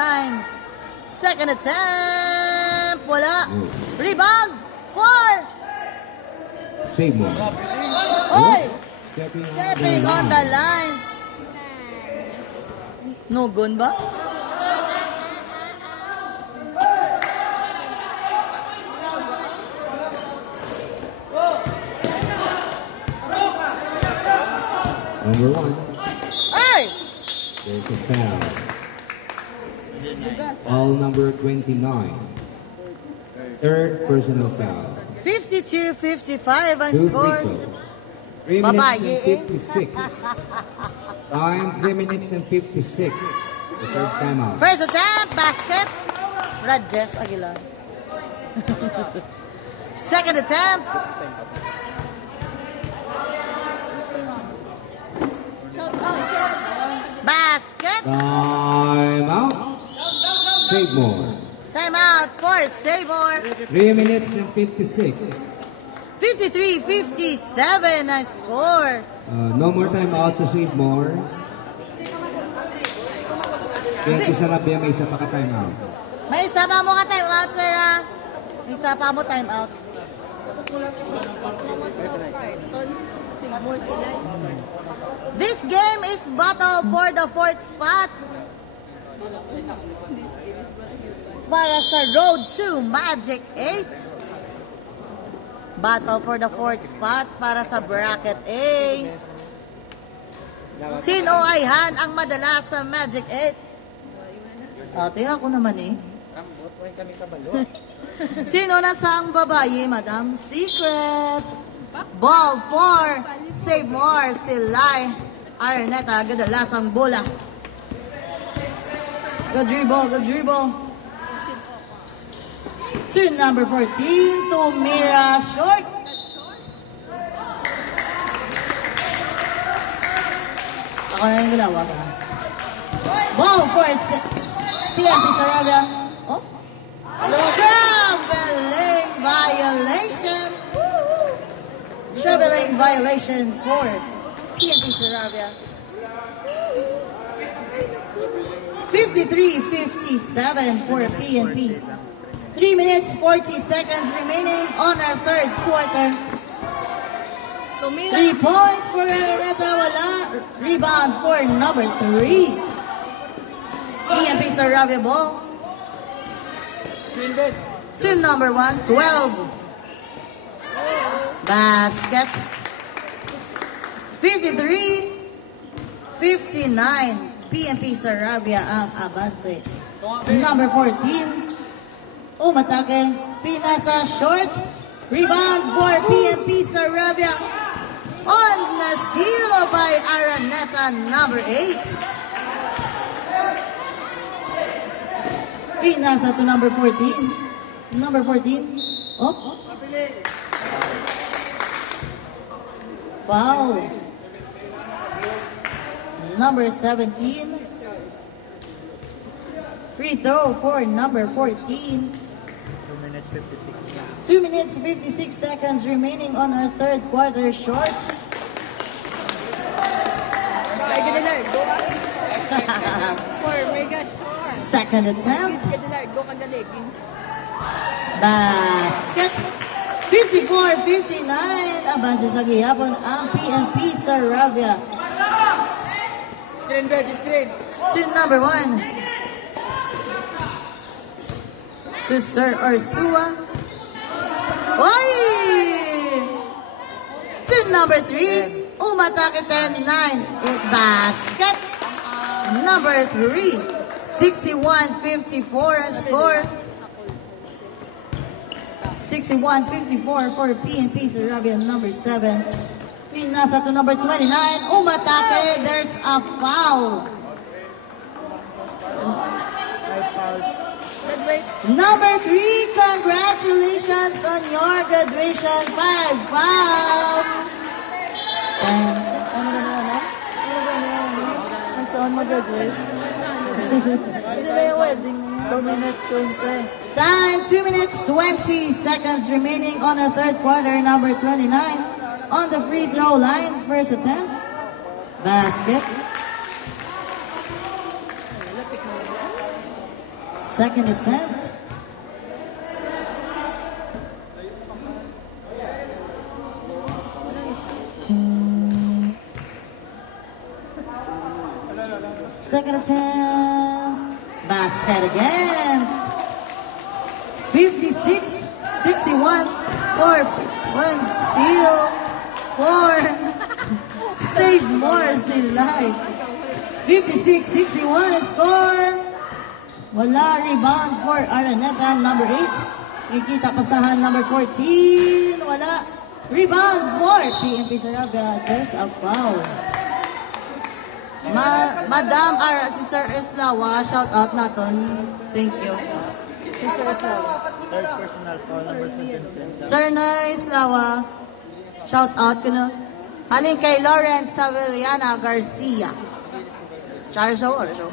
Second attempt. Wala. Rebound. 4. Save more. Oy! Stepping Stepping on the line. No gun ba? Number 1. Ay! There's a foul. All number 29. Third personal foul. 52-55 ang Two free score. throws. 3 minutes Babae, and 56. Time 3 minutes and 56. The first time out. First attempt, basket. Rajes Aguilar. Second attempt. Basket. Time out. Save more. Timeout for Seymour. 3 minutes and 56. 53-57 ang score. No more time out sa Save more. PNP Sarabia may isa pa ka time out. May isa pa mo ka timeout, sir. Ah. May isa pa mo timeout. This game is battle for the fourth spot. Para sa Road to Magic 8. Battle for the fourth spot para sa Bracket A. Sino ay Han ang madalas sa Magic 8? Tingnan ko naman eh. Sino na sang babae, Madam Secret? Ball 4. Save more. Si Lai Araneta. Gadalasang bola. Good dribble. Good dribble. To number 14, Tumira Short. Ako na yung ginawa ka. Ball for PNP Sarabia. Oh? Traveling violation. Traveling violation for PNP Sarabia. 53-57 for PNP. 3 minutes 40 seconds remaining on our third quarter. 3 points for Araneta, wala. Rebound for number 3. PNP Sarabia ball. To number 1, 12. Basket. 53-59. PNP Sarabia ang abanse. Number 14. Umatake. Pinasa short. Rebound for PNP Sarabia. On the steal by Araneta, number 8. Pinasa to number 14. Number 14. Oh. Foul. Number 17. Free throw for number 14. 2 minutes 56 seconds remaining on our third quarter short. Second attempt. Basket. 54-59. Abanse sa gihapon ang PNP Sarabia. To number 1. To Sir Ursua. Oy! To number 3. Umatake 10-9. It basket. Number 3. 61-54 score. 61-54 for PNP Sarabia, number 7. Pinasa to number 29. Umatake. There's a foul. Number 3, congratulations on your graduation. 5 fouls. And, ano ba naman? Saan mag-graduate? Hindi na yung wedding. 2 minutes 20. Time, 2 minutes 20 seconds remaining on the third quarter. Number 29 on the free throw line. First attempt. Basket. Second attempt. Second attempt. Basket again. 56-61. 4 point steal. 4. Save more Silay. 56-61 score. Wala. Rebound for Araneta, number 8. Nikita Pasahan, number 14. Wala. Rebound for PNP Sarabia. There's a foul. Madam si Sir Islawa, shout out naton. Thank you. Si Sir Islawa. Third personal foul, number 17. Sir na Islawa, shout out ko na. Halin kay Lawrence Saviliana Garcia. Char show or show?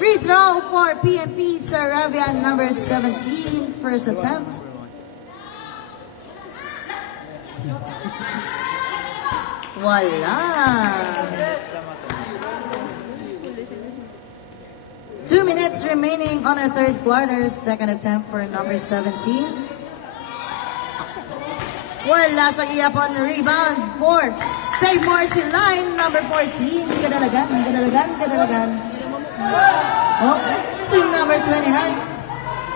Free throw for PNP Sarabia, number 17. First attempt. Wala. 2 minutes remaining on our third quarter. Second attempt for number 17. Wala sa giyapon. Rebound for Save Marcy line. Number 14. Kadalagan. Oh, to number 29.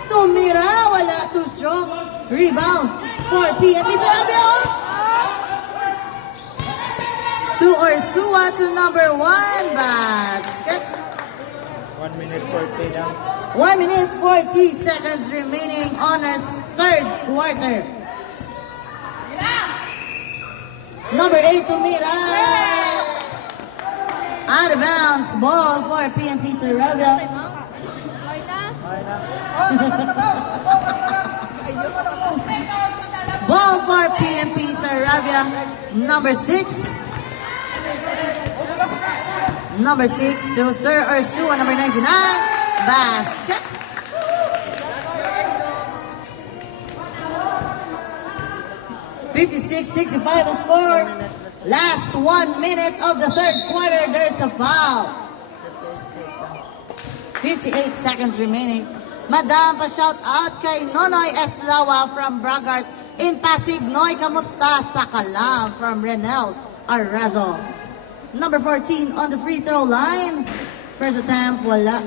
Tumira. Wala. Too strong. Rebound for PNP Sarabia. To Ursua to number 1. Basket. 1 minute 40 lang. 1 minute 40 seconds remaining on our third quarter. Number 8, Tumira. Out of bounds. Ball for PNP Sarabia. for PNP Sarabia. Number 6. Number 6 to Sir Ursua, number 99. Basket. $56-65 ang score. Last 1 minute of the third quarter. There's a foul. 58 seconds remaining. Madam, pa-shout out kay Nonoy Eslawa from Bragart in Pasig. Noy, kamusta? Sa Kalam from Renel Arrazo. Number 14 on the free throw line. First attempt, wala.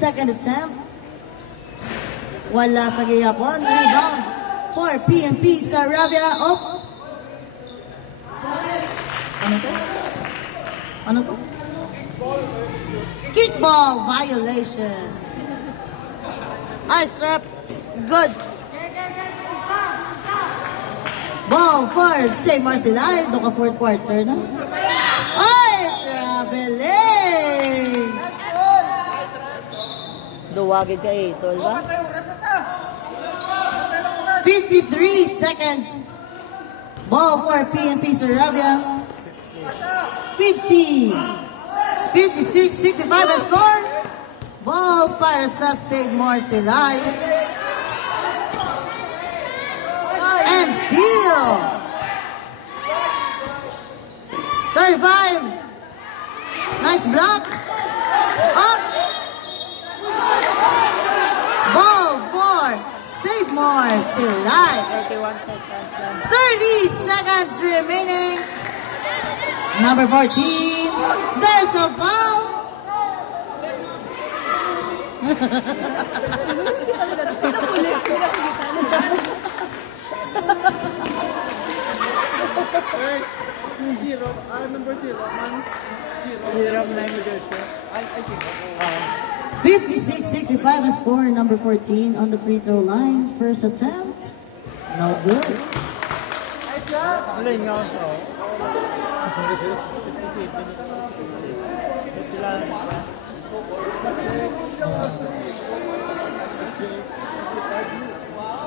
Second attempt, wala sa gayapon. Rebound for PNP Sarabia. Oh. Ano to? Ano to? Kickball violation. Ice rep. Good. Ball for St. Marcelay. Doon ka fourth quarter na. Ay, traveling. Duwagid ka eh, Sol ba? 53 seconds. Ball for PNP Sarabia. 50. 56-65 ang score. Ball para sa St. Marcelay. And steal. 35. Nice block. Up. Ball for St. Marcelay. 30 seconds remaining. Number 14. There's a foul. Number 0, man. 0, 56-65 ang score. Number 14 on the free throw line. First attempt. No good. Alin nga ako.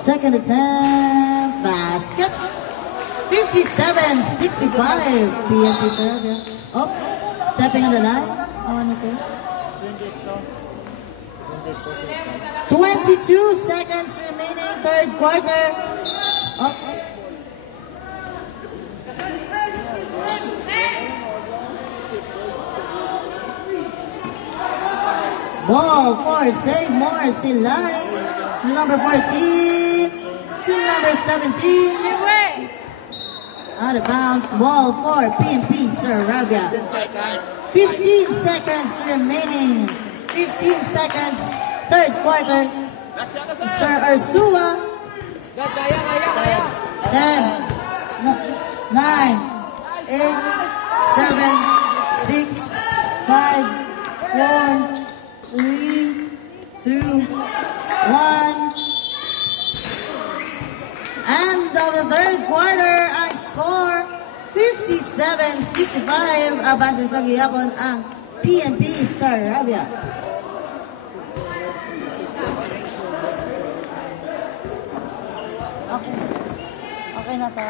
Second attempt. Basket. 57-65. PNP Sarabia. Oh, stepping on the line. Oh, ano to? 22 seconds remaining. Third quarter. Oh. Ball for St. Marcelay. Number 14 to number 17. Out of bounds. Ball for PNP Sarabia. 15 seconds remaining. 15 seconds. Third quarter. Sir Ursua. 10, 9, 8, 7, 6, 5, 4, 3, 2, 1. End of the third quarter, I score 57-65. Abante sa gihapon ang PNP Sarabia. Okay na to.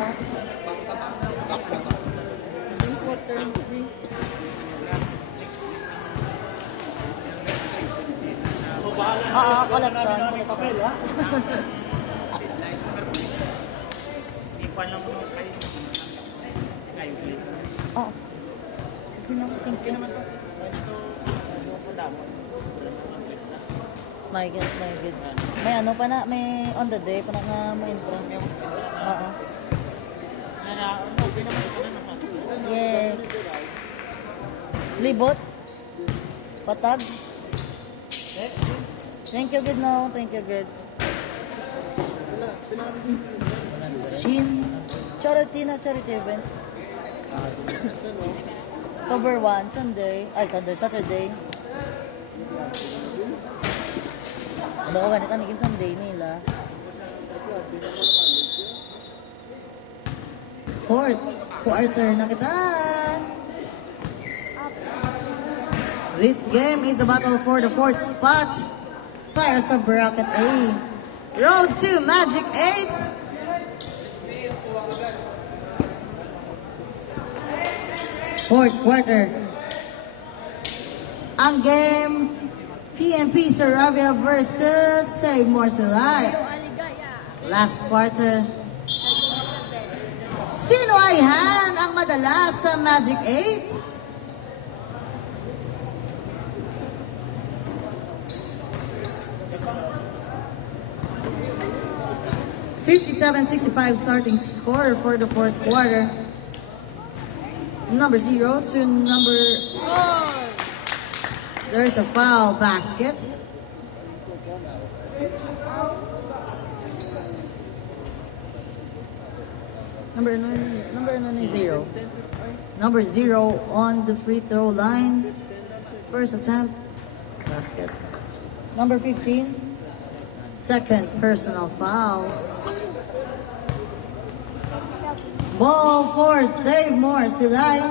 Collection. Oh. Sige na, thank you. My God, my God. May ano pa na, may on the day pa na nga may intro. Oo. Yes. Libot. Patag. Thank you, good no. Thank you, good. Shin. Charity na charity event. October 1, Sunday. Ay, Saturday. Ano ko ganito, naging Sunday nila. Fourth quarter na kita. This game is the battle for the fourth spot. para sa bracket A. Road to Magic 8. Fourth quarter. Ang game, PNP Saravia versus Save More Silay. Last quarter. Sino ay Han ang madalas sa Magic 8? 57-65 starting score for the fourth quarter. Number 0 to number... There's a foul basket. Number 9 is 0. Number 0 on the free throw line. First attempt, basket. Number 15, second personal foul. Ball for Save More Silay.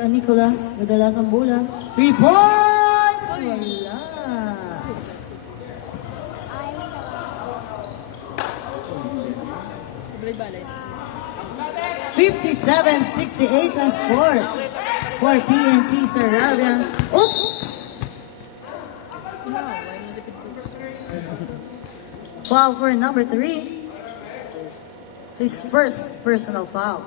Nicola with the last bola. 3 points! Wala. Balik-balik. 57-68 ang score for PNP Saravia. Oops! Foul for number 3. His first personal foul.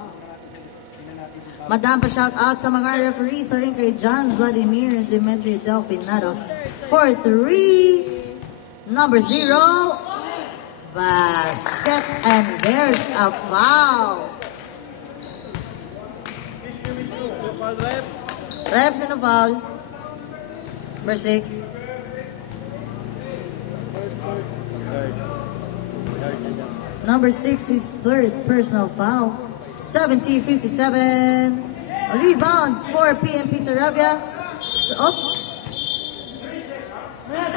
Madam pa shout out sa mga referees sa ring kay John Vladimir Demetri Delfinado. For 3, number 0, basket, and there's a foul. Reps in a foul. Number 6. Number 6 is third personal foul. 70-57. Rebound for PNP Saravia. Up.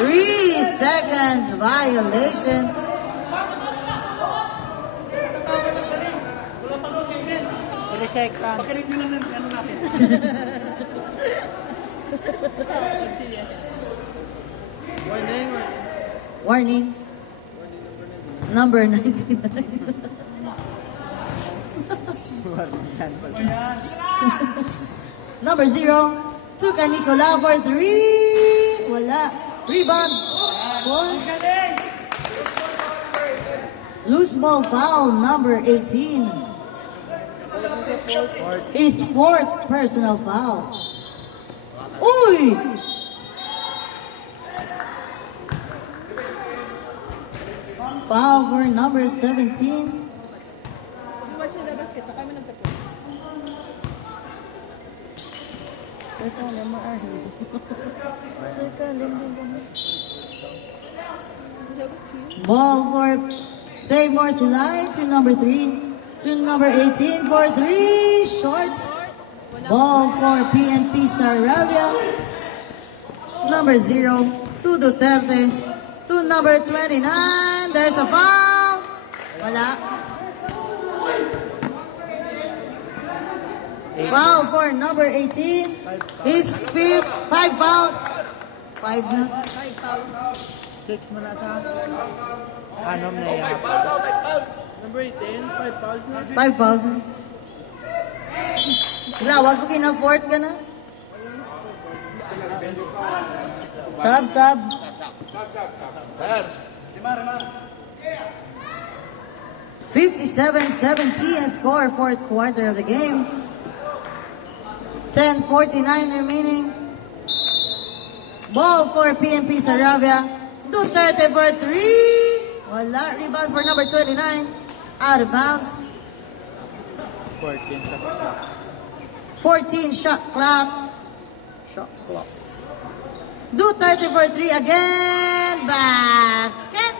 3 seconds violation. Warning. Number 99. Number 0. Tuka Nicola for 3. Wala. Rebound. 4. Loose ball foul. Number 18. His fourth personal foul. Uy! Foul for number 17. Ball for Save More Silay to number 3. To number 18 for 3. Short. Ball for PNP Saravia. Number 0 to Duterte. To number 29. There's a foul. Wala. Foul for number 18. His fifth. 5 fouls. 5 na. 6 mo na ata. Anom na yan. Number 18, 5,000. 5,000. Wala, wag ko kina-fourth ka na. Sub. 57-70 and score fourth quarter of the game. 10:49 remaining. Ball for PNP Saravia. Duterte for 3. Wala. Rebound for number 29. Out of bounds. 14 shot clock. Duterte for 3 again. Basket.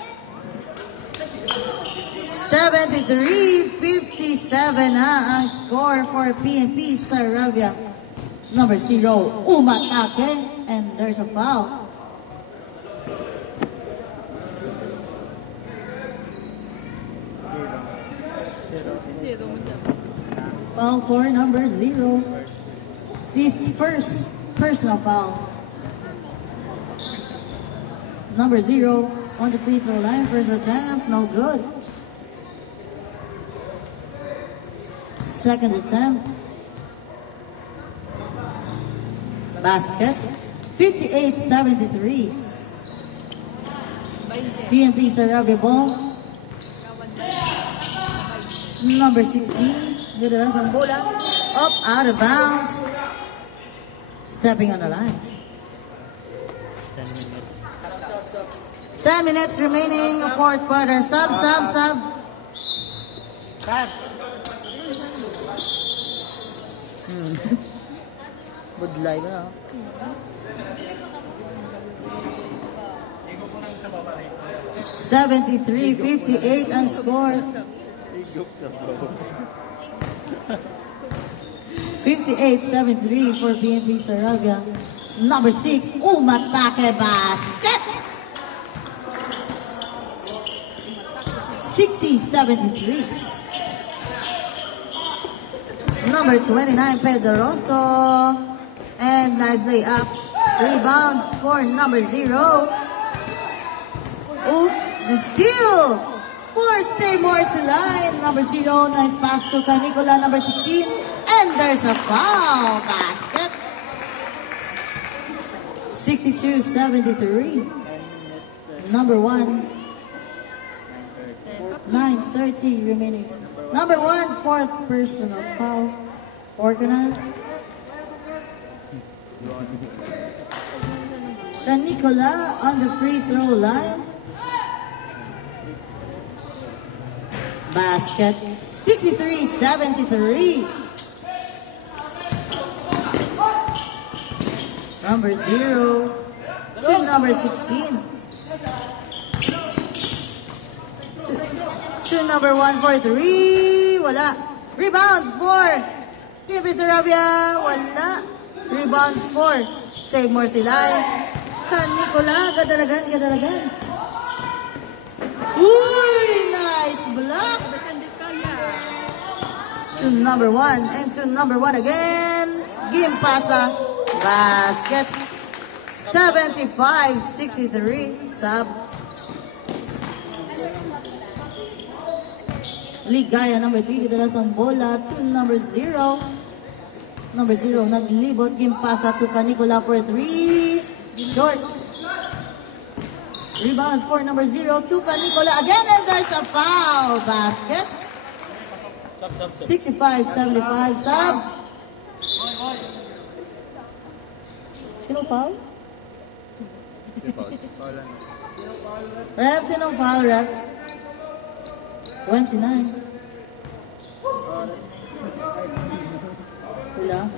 73-57 na ang score for PNP Saravia. Number 0, umatake, and there's a foul. Foul for number 0. His first personal foul. Number 0 on the free throw line. First attempt, no good. Second attempt. Basket. 58-73. PNP Sarabia ball. Number 16. Dito lang sa bola. Up, out of bounds. Stepping on the line. 10 minutes remaining, fourth quarter. Sub. Cut. Budlay ba? 73-58 ang score. 58-73 for PNP Sarabia. Number 6, Umatake basket. 60-73. Number 29, Pedroso. And nice layup. Rebound for number 0. Oop, and steal for Seymour Silay. Number 0, nice pass to Canicola, number 16. And there's a foul basket. 62-73. Number 1. 9:30 remaining. Number 1, fourth personal foul. Organized. Canicola on the free throw line. Basket. 63-73. Number 0 to number 16. To number 1 for 3. Wala. Rebound for PNP Sarabia. Wala. Rebound for Seymour Silay. Canicola. Gadalagan. Uy! Nice block. To number 1 and to number 1 again. Gimpasa. Basket. 75-63. Sub. Ligaya number 3, kadalas ang bola to number 0. Number 0, naglibot, gimpasa to Canicola for 3. Short. Rebound for number 0 to Canicola again, and there's a foul basket. 65-75, sub. Sino foul? Rep, sinong foul, Rep? 29. Wala.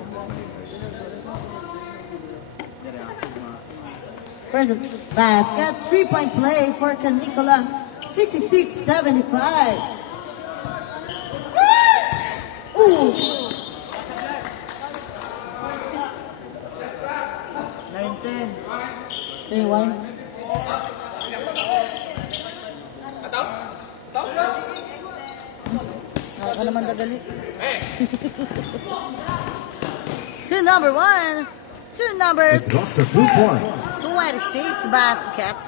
First basket, 3-point play for Canicola. 66-75. Ooh. 19. 3-1. Ako naman dagali. To number 1. To number It drops the 2 points. 26 basket.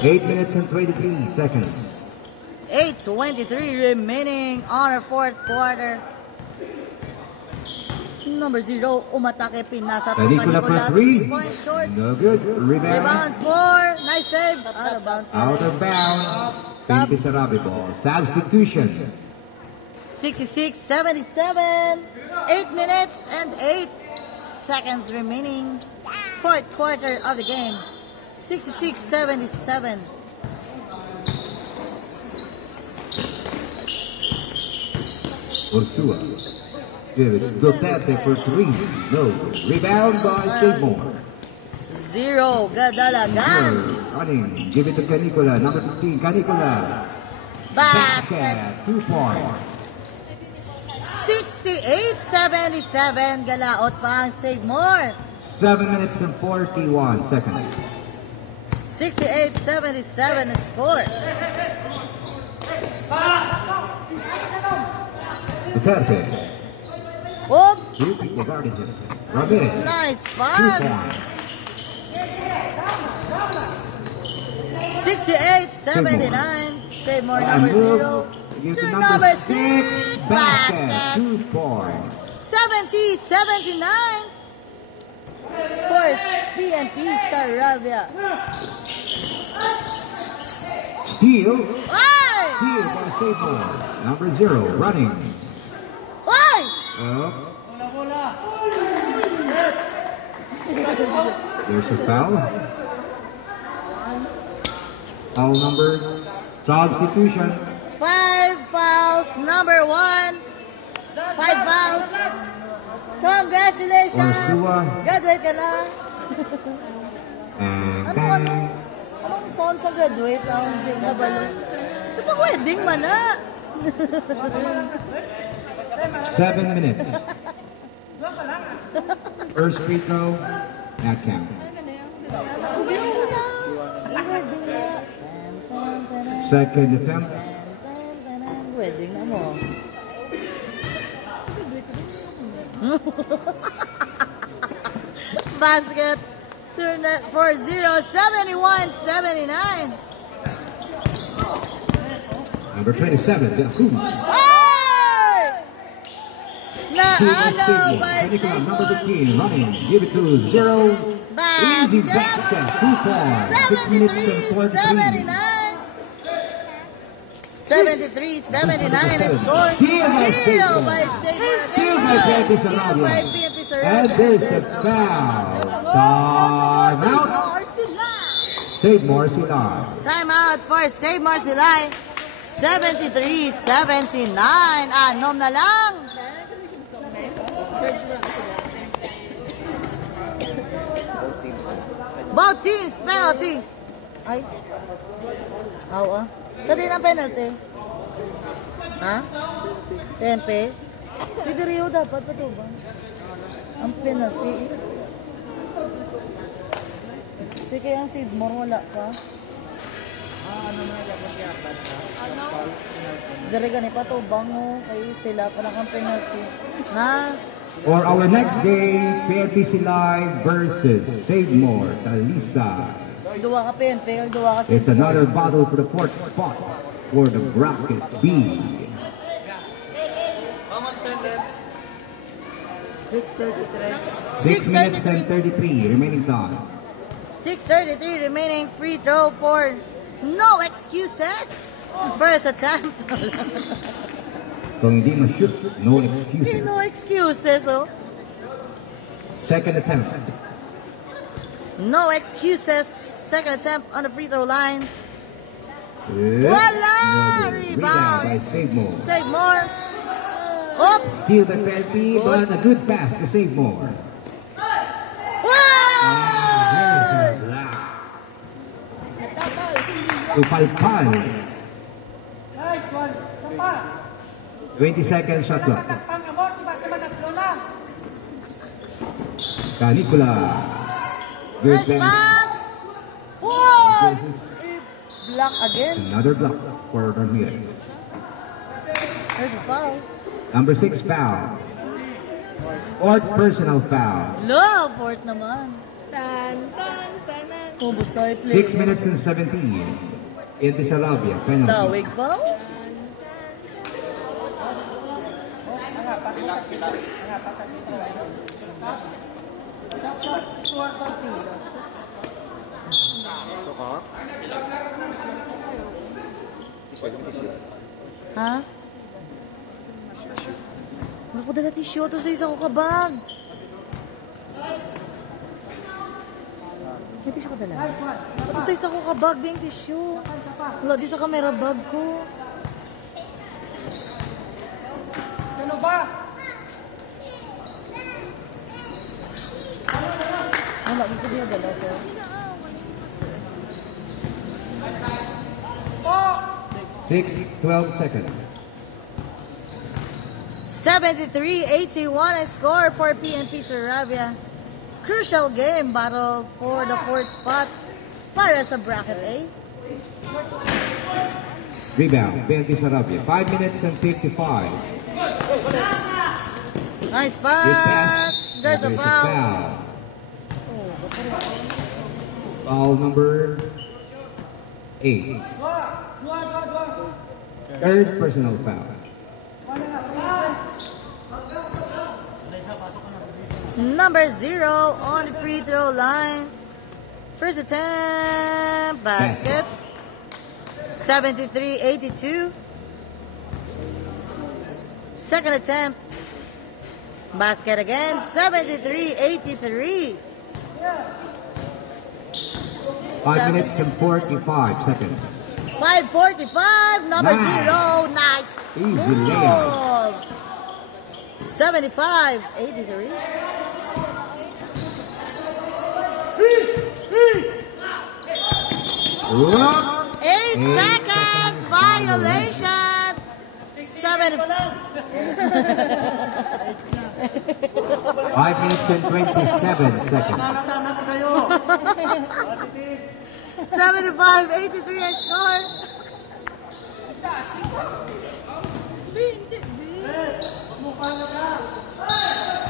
8 minutes and 23 seconds. 8:23 remaining on our fourth quarter. Number 0, umatake, pinasa to Canicola for Canicola. 3. 3-point short. No good. Rebound. Rebound 4. Nice save. Out of bounds. Out of bounds. Sub. PNP Sarabia ball. Substitution. 66-77. 8 minutes and 8 seconds remaining. Fourth quarter of the game. 66-77. Ursua. Good. Duterte for 3. No. Rebound by Seymour. 0. Gadalagan. Running. Give it to Canicola. Number 15. Canicola. Basket. 2 points. 68-77. Galaot pa ang save more. 7 minutes and 41 seconds. 68-77 the score. Duterte. Oop. 2 people guarding him. Ramirez. Nice 2 pass. points. 68-79. Save more And number move 0. to To number number 6 6 basket. basket. 2 points. 70-79. For PNP Saravia. Steal. Ay! Steal by Save More. Number 0 running. Ay! Up. There's a foul. Foul number. Substitution. 5 fouls. Number 1. 5 fouls. Congratulations! Orsua. Graduate ka na. And Ano bang. Anong sound sa graduate? Hindi mabalo. Di ba wedding man na? 7 minutes. First free throw. Not count. Wedding na. Second attempt. Wedding na mo. Basket. Turn it 4-0, 71-79. Number 27, Yakub. Ay! Naagaw by Nicola, number Seymour. 15, running. Give it to 0. Easy basket. 2 points. 6 minutes and 43. 73-79 is scored. Steal by Seymour. Steal by PNP Steal by Sarabia. PNP And Sarabia. there's a foul. Time out. Save more sila. Time out for Save Marsilay. 73-79. Anom na lang. Both teams, penalty. Ay. Oo. Sa din ang penalty. Ha? Tempe? Pwede rin dapat pa ito ba? Ang penalty. Kasi kaya ang Sidmore wala pa. Dari gani pa to bango kay sila pa lang ang penalty. Na For our next game, PNP Silay versus Save More, Talisa. duwa ka PNP, kag duwa ka It's another battle for the fourth spot for the bracket B. 6 minutes and 33 remaining time. 6:33 remaining free throw for no excuses. First attempt. Kung hindi ma-shoot, no excuses. No excuses, oh. Second attempt. No excuses. Second attempt on the free throw line. Yep. Voila! Another Rebound. by Save More. Save more. Oops. Steal by PNP, but a good pass to Save More. Wow! To Palpal. Nice one. Sapa. 20 seconds shot clock. Pang-amor, diba sa manatlo na? Nicola. Good Nice pass. pass. Whoa! Block again. Another block for Ramirez. There's a foul. Number 6 foul. Fourth personal foul. Love fourth naman. Tan, tan, tanan. Kubusay play. 6 minutes and 17. In Sarabia, penalty. Lawig foul. Ha? Naku, dala tissue. Ito sa isa ko kabag. May tissue ka dala? Ito sa isa ko kabag, yung tissue. Wala, di sa camera bag ko. Ano ba? Wala, hindi ko din dala, sir. Oh! 6-12 seconds. 73-81 is score for PNP Saravia. Crucial game battle for the fourth spot para sa bracket A. Rebound, PNP Sarabia. 5 minutes and 55. Nice Good pass. pass. There's a foul. Foul number 8. Dua. Third personal foul. Number 0 on the free throw line. First attempt, basket. 73-82. Second attempt, basket again. 73-83. 5 minutes and 45 seconds. 5:45. Number Nice. 0. Nice. Easy layup. 75-83. Look. 8 8 seconds violation. 7. 5 minutes and 27 seconds. 75-83 ang score.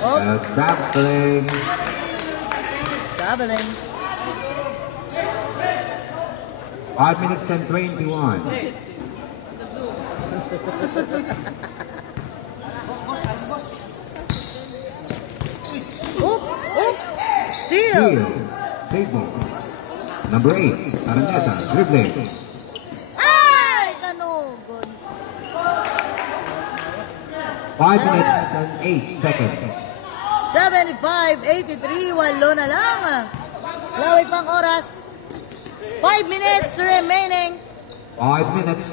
Oh, Traveling. traveling. 5 minutes and 21. Oop, oop. Steal. Steal. Save ball. Number 8. Araneta. Dribbling. Ay, kanugod. 5 minutes and 8 seconds. 75-83, walo na lang. Lawit pang oras. 5 minutes remaining. 5 minutes.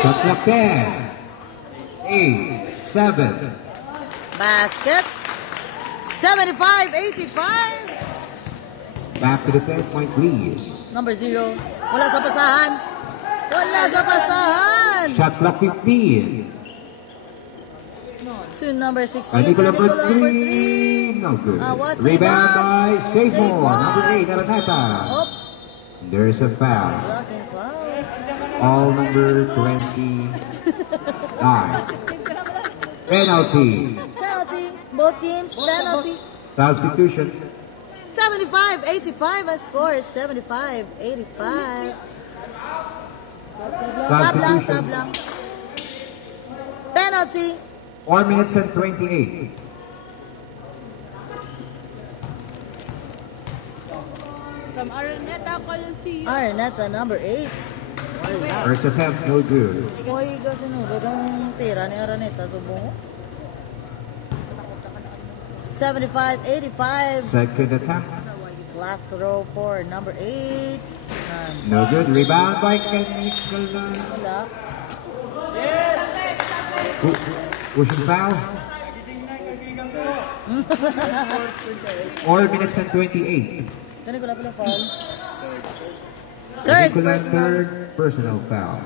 Shot clock 10. 8. 7. Basket. 75-85. Back to the 10-point lead. Number 0. Wala sa pasahan. Wala sa pasahan. Shot clock 15. To number 16. Nicola Nicola for for 3. No good. What's Rebound by Save Seymour. one. Number 8. Araneta. Oh, There's a foul. blocking foul. All number 29. Penalty. Penalty. Both teams, penalty. Substitution. 75-85 ang score. 75-85. Substitution. Sablang. Penalty. 4 minutes and 28. From Araneta Coliseum. That's a number 8. Wala. First attempt, no good. Hoy, gasinurog ang tira ni Araneta. Subong. 75-85. Second attempt, Last throw for number 8. no good. Rebound by Nicola. Wala. Pushing foul. 4 minutes and 28. Saan ko lang foul? Third Nicola, personal. third personal foul.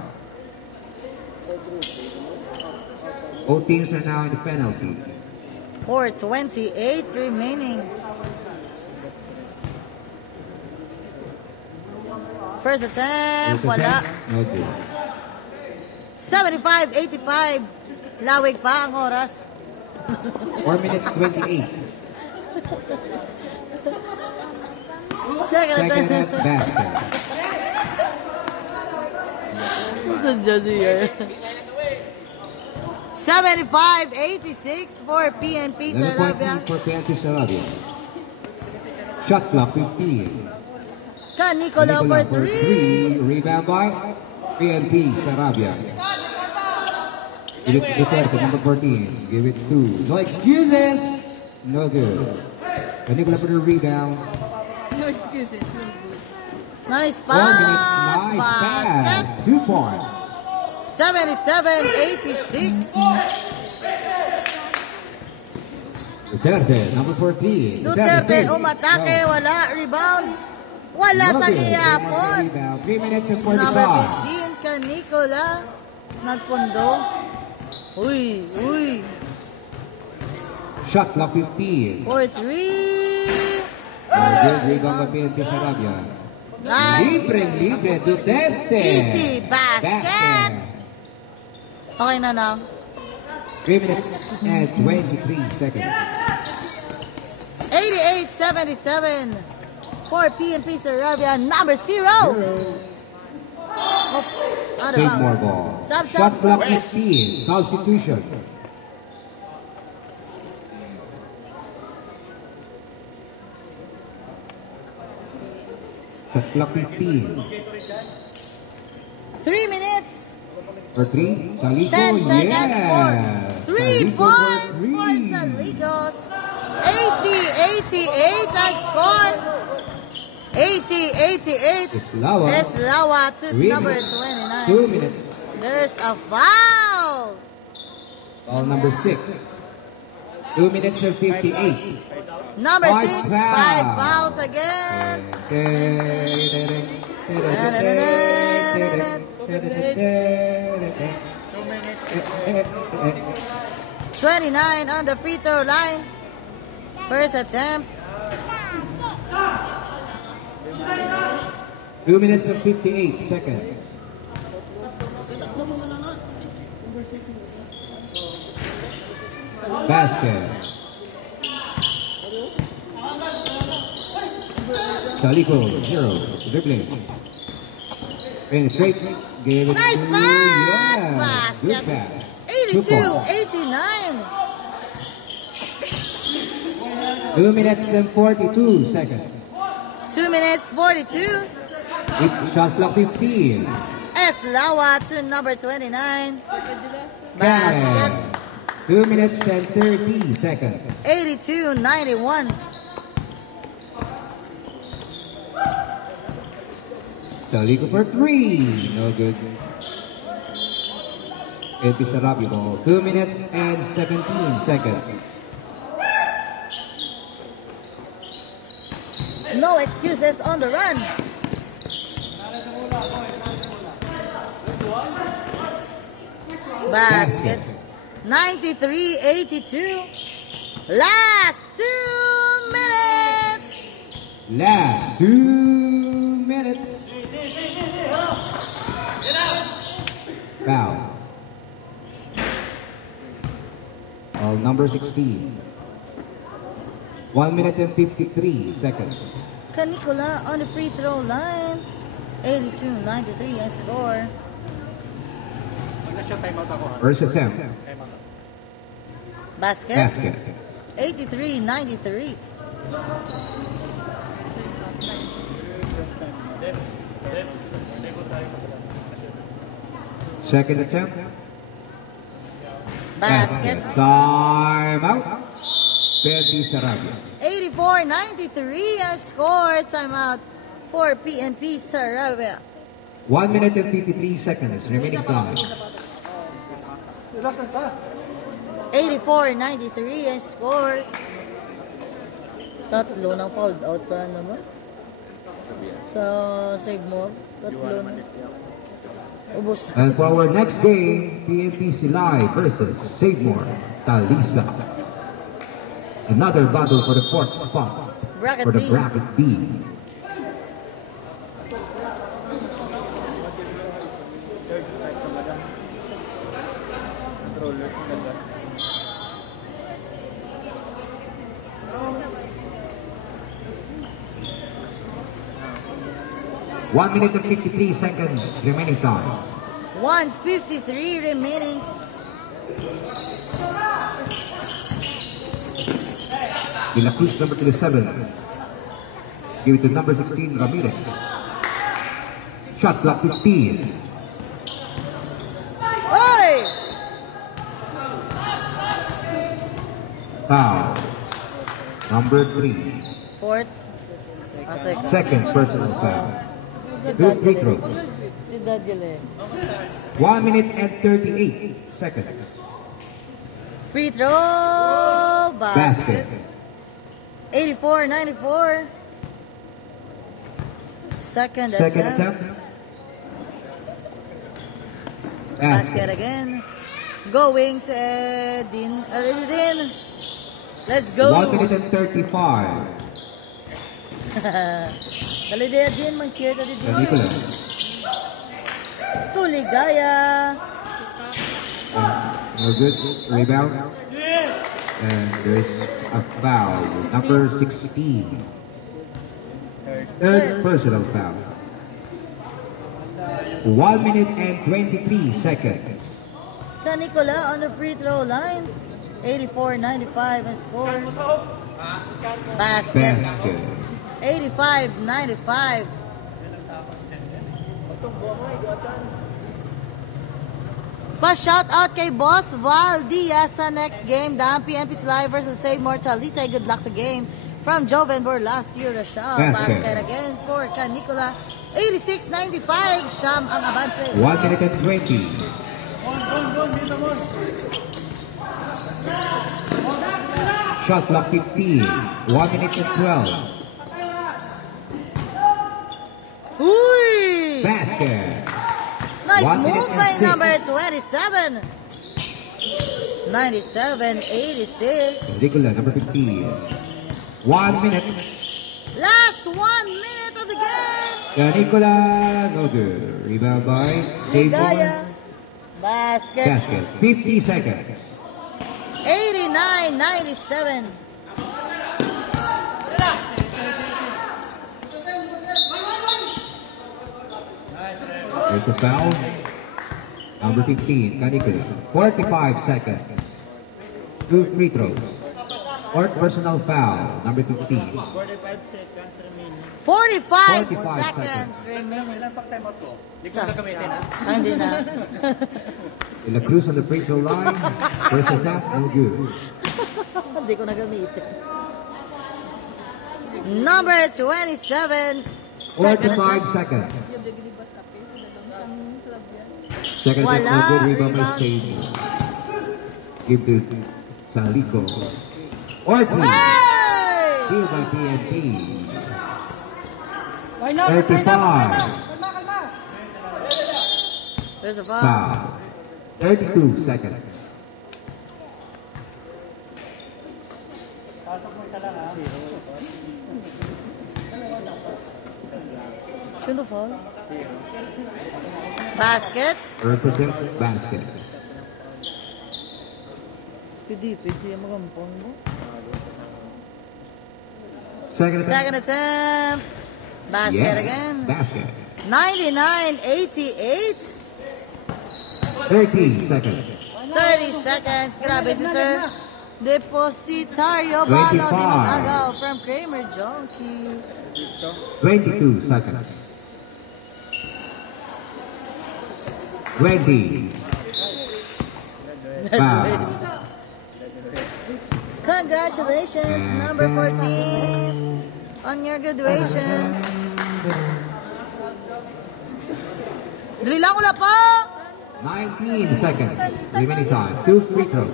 Both teams are now in the penalty. 4:28 remaining. First attempt, First wala. attempt, no good. 75-85. Lawig pa ang oras. 4 minutes 28. Second Second attempt. at basket. here. 75-86 for PNP 11 point Sarabia. lead for PNP Sarabia. Shot clock 15. Ka Nicola for 3. Rebound by PNP Sarabia. Give it to Duterte, number 14. Give it to. No excuses. No good. Nicola for the rebound. No excuses. No good. Nice 4 minutes. pass. Nice Basket. pass. 2 points. 77-86. Duterte, number 14. Duterte umatake. Wala. Rebound. Wala sa gihapon. 3 minutes and Number 45. 15 ka Nicola. Nagpundo. Uy. Shot clock 15. For 3. Good rebound by PNP Sarabia. Nice. Libre, Duterte. Easy basket. Okay na. 3 minutes and 23 seconds. 88-77 for PNP Sarabia, number 0. Oh, out of Save bounds. more ball. Sub, Shot sub, clock sub. 15. Substitution. Shot clock 15. 3 minutes, For 3. Salico. 10 seconds for Yes. 3 Salico points for three. Saligos. 80-88 ang score. 80-88. Eslawa. Eslawa to 3 number minutes. 29. 2 minutes. There's a foul. Ball number 6. 2 minutes and 58. Number Five 6, foul. 5 fouls again. 29 on the free throw line. First attempt. 2 minutes and 58 seconds. Basket. Salico, 0. Dribbling. Penetrates. Gave it Nice to pass! yeah. Good Basket. pass. 2 points. 82-89. 2 minutes and 42 seconds. 2 minutes 42. Shot clock 15. Eslawa to number 29. Cannon. Basket. 2 minutes and 30 seconds. 82-91. Salico for 3. No good. PNP Sarabia ball. 2 minutes and 17 seconds. No excuses on the run. Basket. 93-82. Last 2 minutes. Last 2 minutes. Foul. Ball number 16. 1 minute and 53 seconds. Canicula on the free throw line. 82-93 ang score. First attempt. Basket. Basket. 83-93. Second attempt. Basket. Time out. PNP Sarabia. 84-93 ang score. Timeout for PNP Sarabia. 1 minute and 53 seconds remaining time. 84-93 ang score. Tatlo ng fouled out sa naman. Sa save more. Tatlo na. Ubus. And for our next game, PNP Silay versus Savemore Talisa. Another battle for the fourth spot Bracket for the B. bracket B. One minute and 53 seconds remaining time. 1:53 remaining. De La Cruz, number 27. Give it to number 16, Ramirez. Shot clock 15. Oy! Foul. Number 3. Fourth. Second. Second personal foul. Good free throw. Si Dadgale. 1 minute and 38 seconds. Free throw. Basket. Basket. 84-94. Second Second attempt. attempt. Basket again. Going sa Din. Din. Let's go. 1 minute and 35. Dali din, mag-cheer ka din. Nicolas. Tuligaya. No good. Rebound. And there's a foul. Number 16. Third personal foul. 1 minute and 23 seconds. Canicola on the free throw line. 84-95 and score. Basket. Basket. 85-95. Pa-shout out kay Boss Val Diaz sa next game. Daan PNP's Live versus St. Mortal. Say good luck sa game. From Joven Borlas, Urashal. Basket again for Canicola. 86-95. Sham ang abante. 1 minute and 20. Shot clock 15. 1 minute and 12. Uy! Basket. Nice 1 minute move and by 6. number 27. 97-86. Nicola, number 15. 1 minute. Last 1 minute of the game. Nicola, no good. Rebound by Ligaya. Seymour. Basket. Basket. 50 seconds. 89-97. There's a foul. Number 15, Canicola. 45 seconds. 2 free throws. Fourth personal foul. Number 15. 45 45 seconds remaining. Ilan pag time out ko? Hindi ko Sa- gagamitin ha. Hindi na. De La Cruz on the free throw line. First attack, no good. Hindi ko nagamitin. Number 27. Second 45 attempt. seconds. Yung Degribas Cafe sa dalawang siyang salabyan. Second attempt, Wala. no good. Rebound by Rebound. Seymour. Give to Salico. Ortiz. Hey! Steal by PNP. Line up, 35. kalma. There's a foul. Foul. 32 seconds. Sino foul? Basket. First attempt, basket. Pwede yung magampong mo. Second attempt. Second attempt. Basket Yeah, again. Basket. 99-88. 30 seconds. 30 seconds. Grabe si Sir Depositario Bano 25. di mag-agaw from Kramer Jonky. 22 seconds. 20. Foul. Congratulations, number 14, on your graduation. Dali lang ula po! 19 seconds. Remaining time. 2 free throws.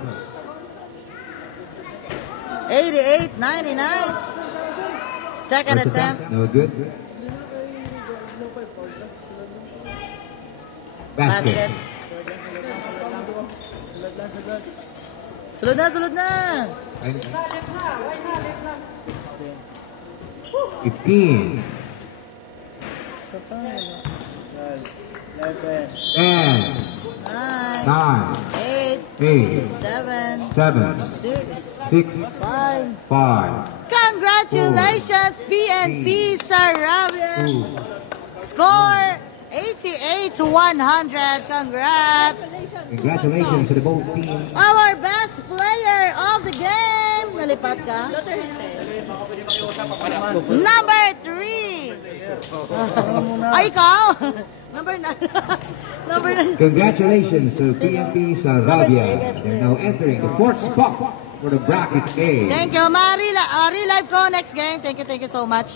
88-99. Second First attempt. No good. Basket. Basket. Sulod na! And 15. 10. 9, 9. 8, 8. 7, 7. 6, 6. 5. 5. Congratulations, PNP Sarabian! 2. Score 88-100. Congrats! Congratulations to the both teams. Our best player of the game. Nalipat ka? Number 3. Ay, ikaw? Number 9. Number 9. Congratulations to PNP Sarabia. They're now entering the 4th spot for the bracket A. Thank you. Relive ko next game. Thank you so much.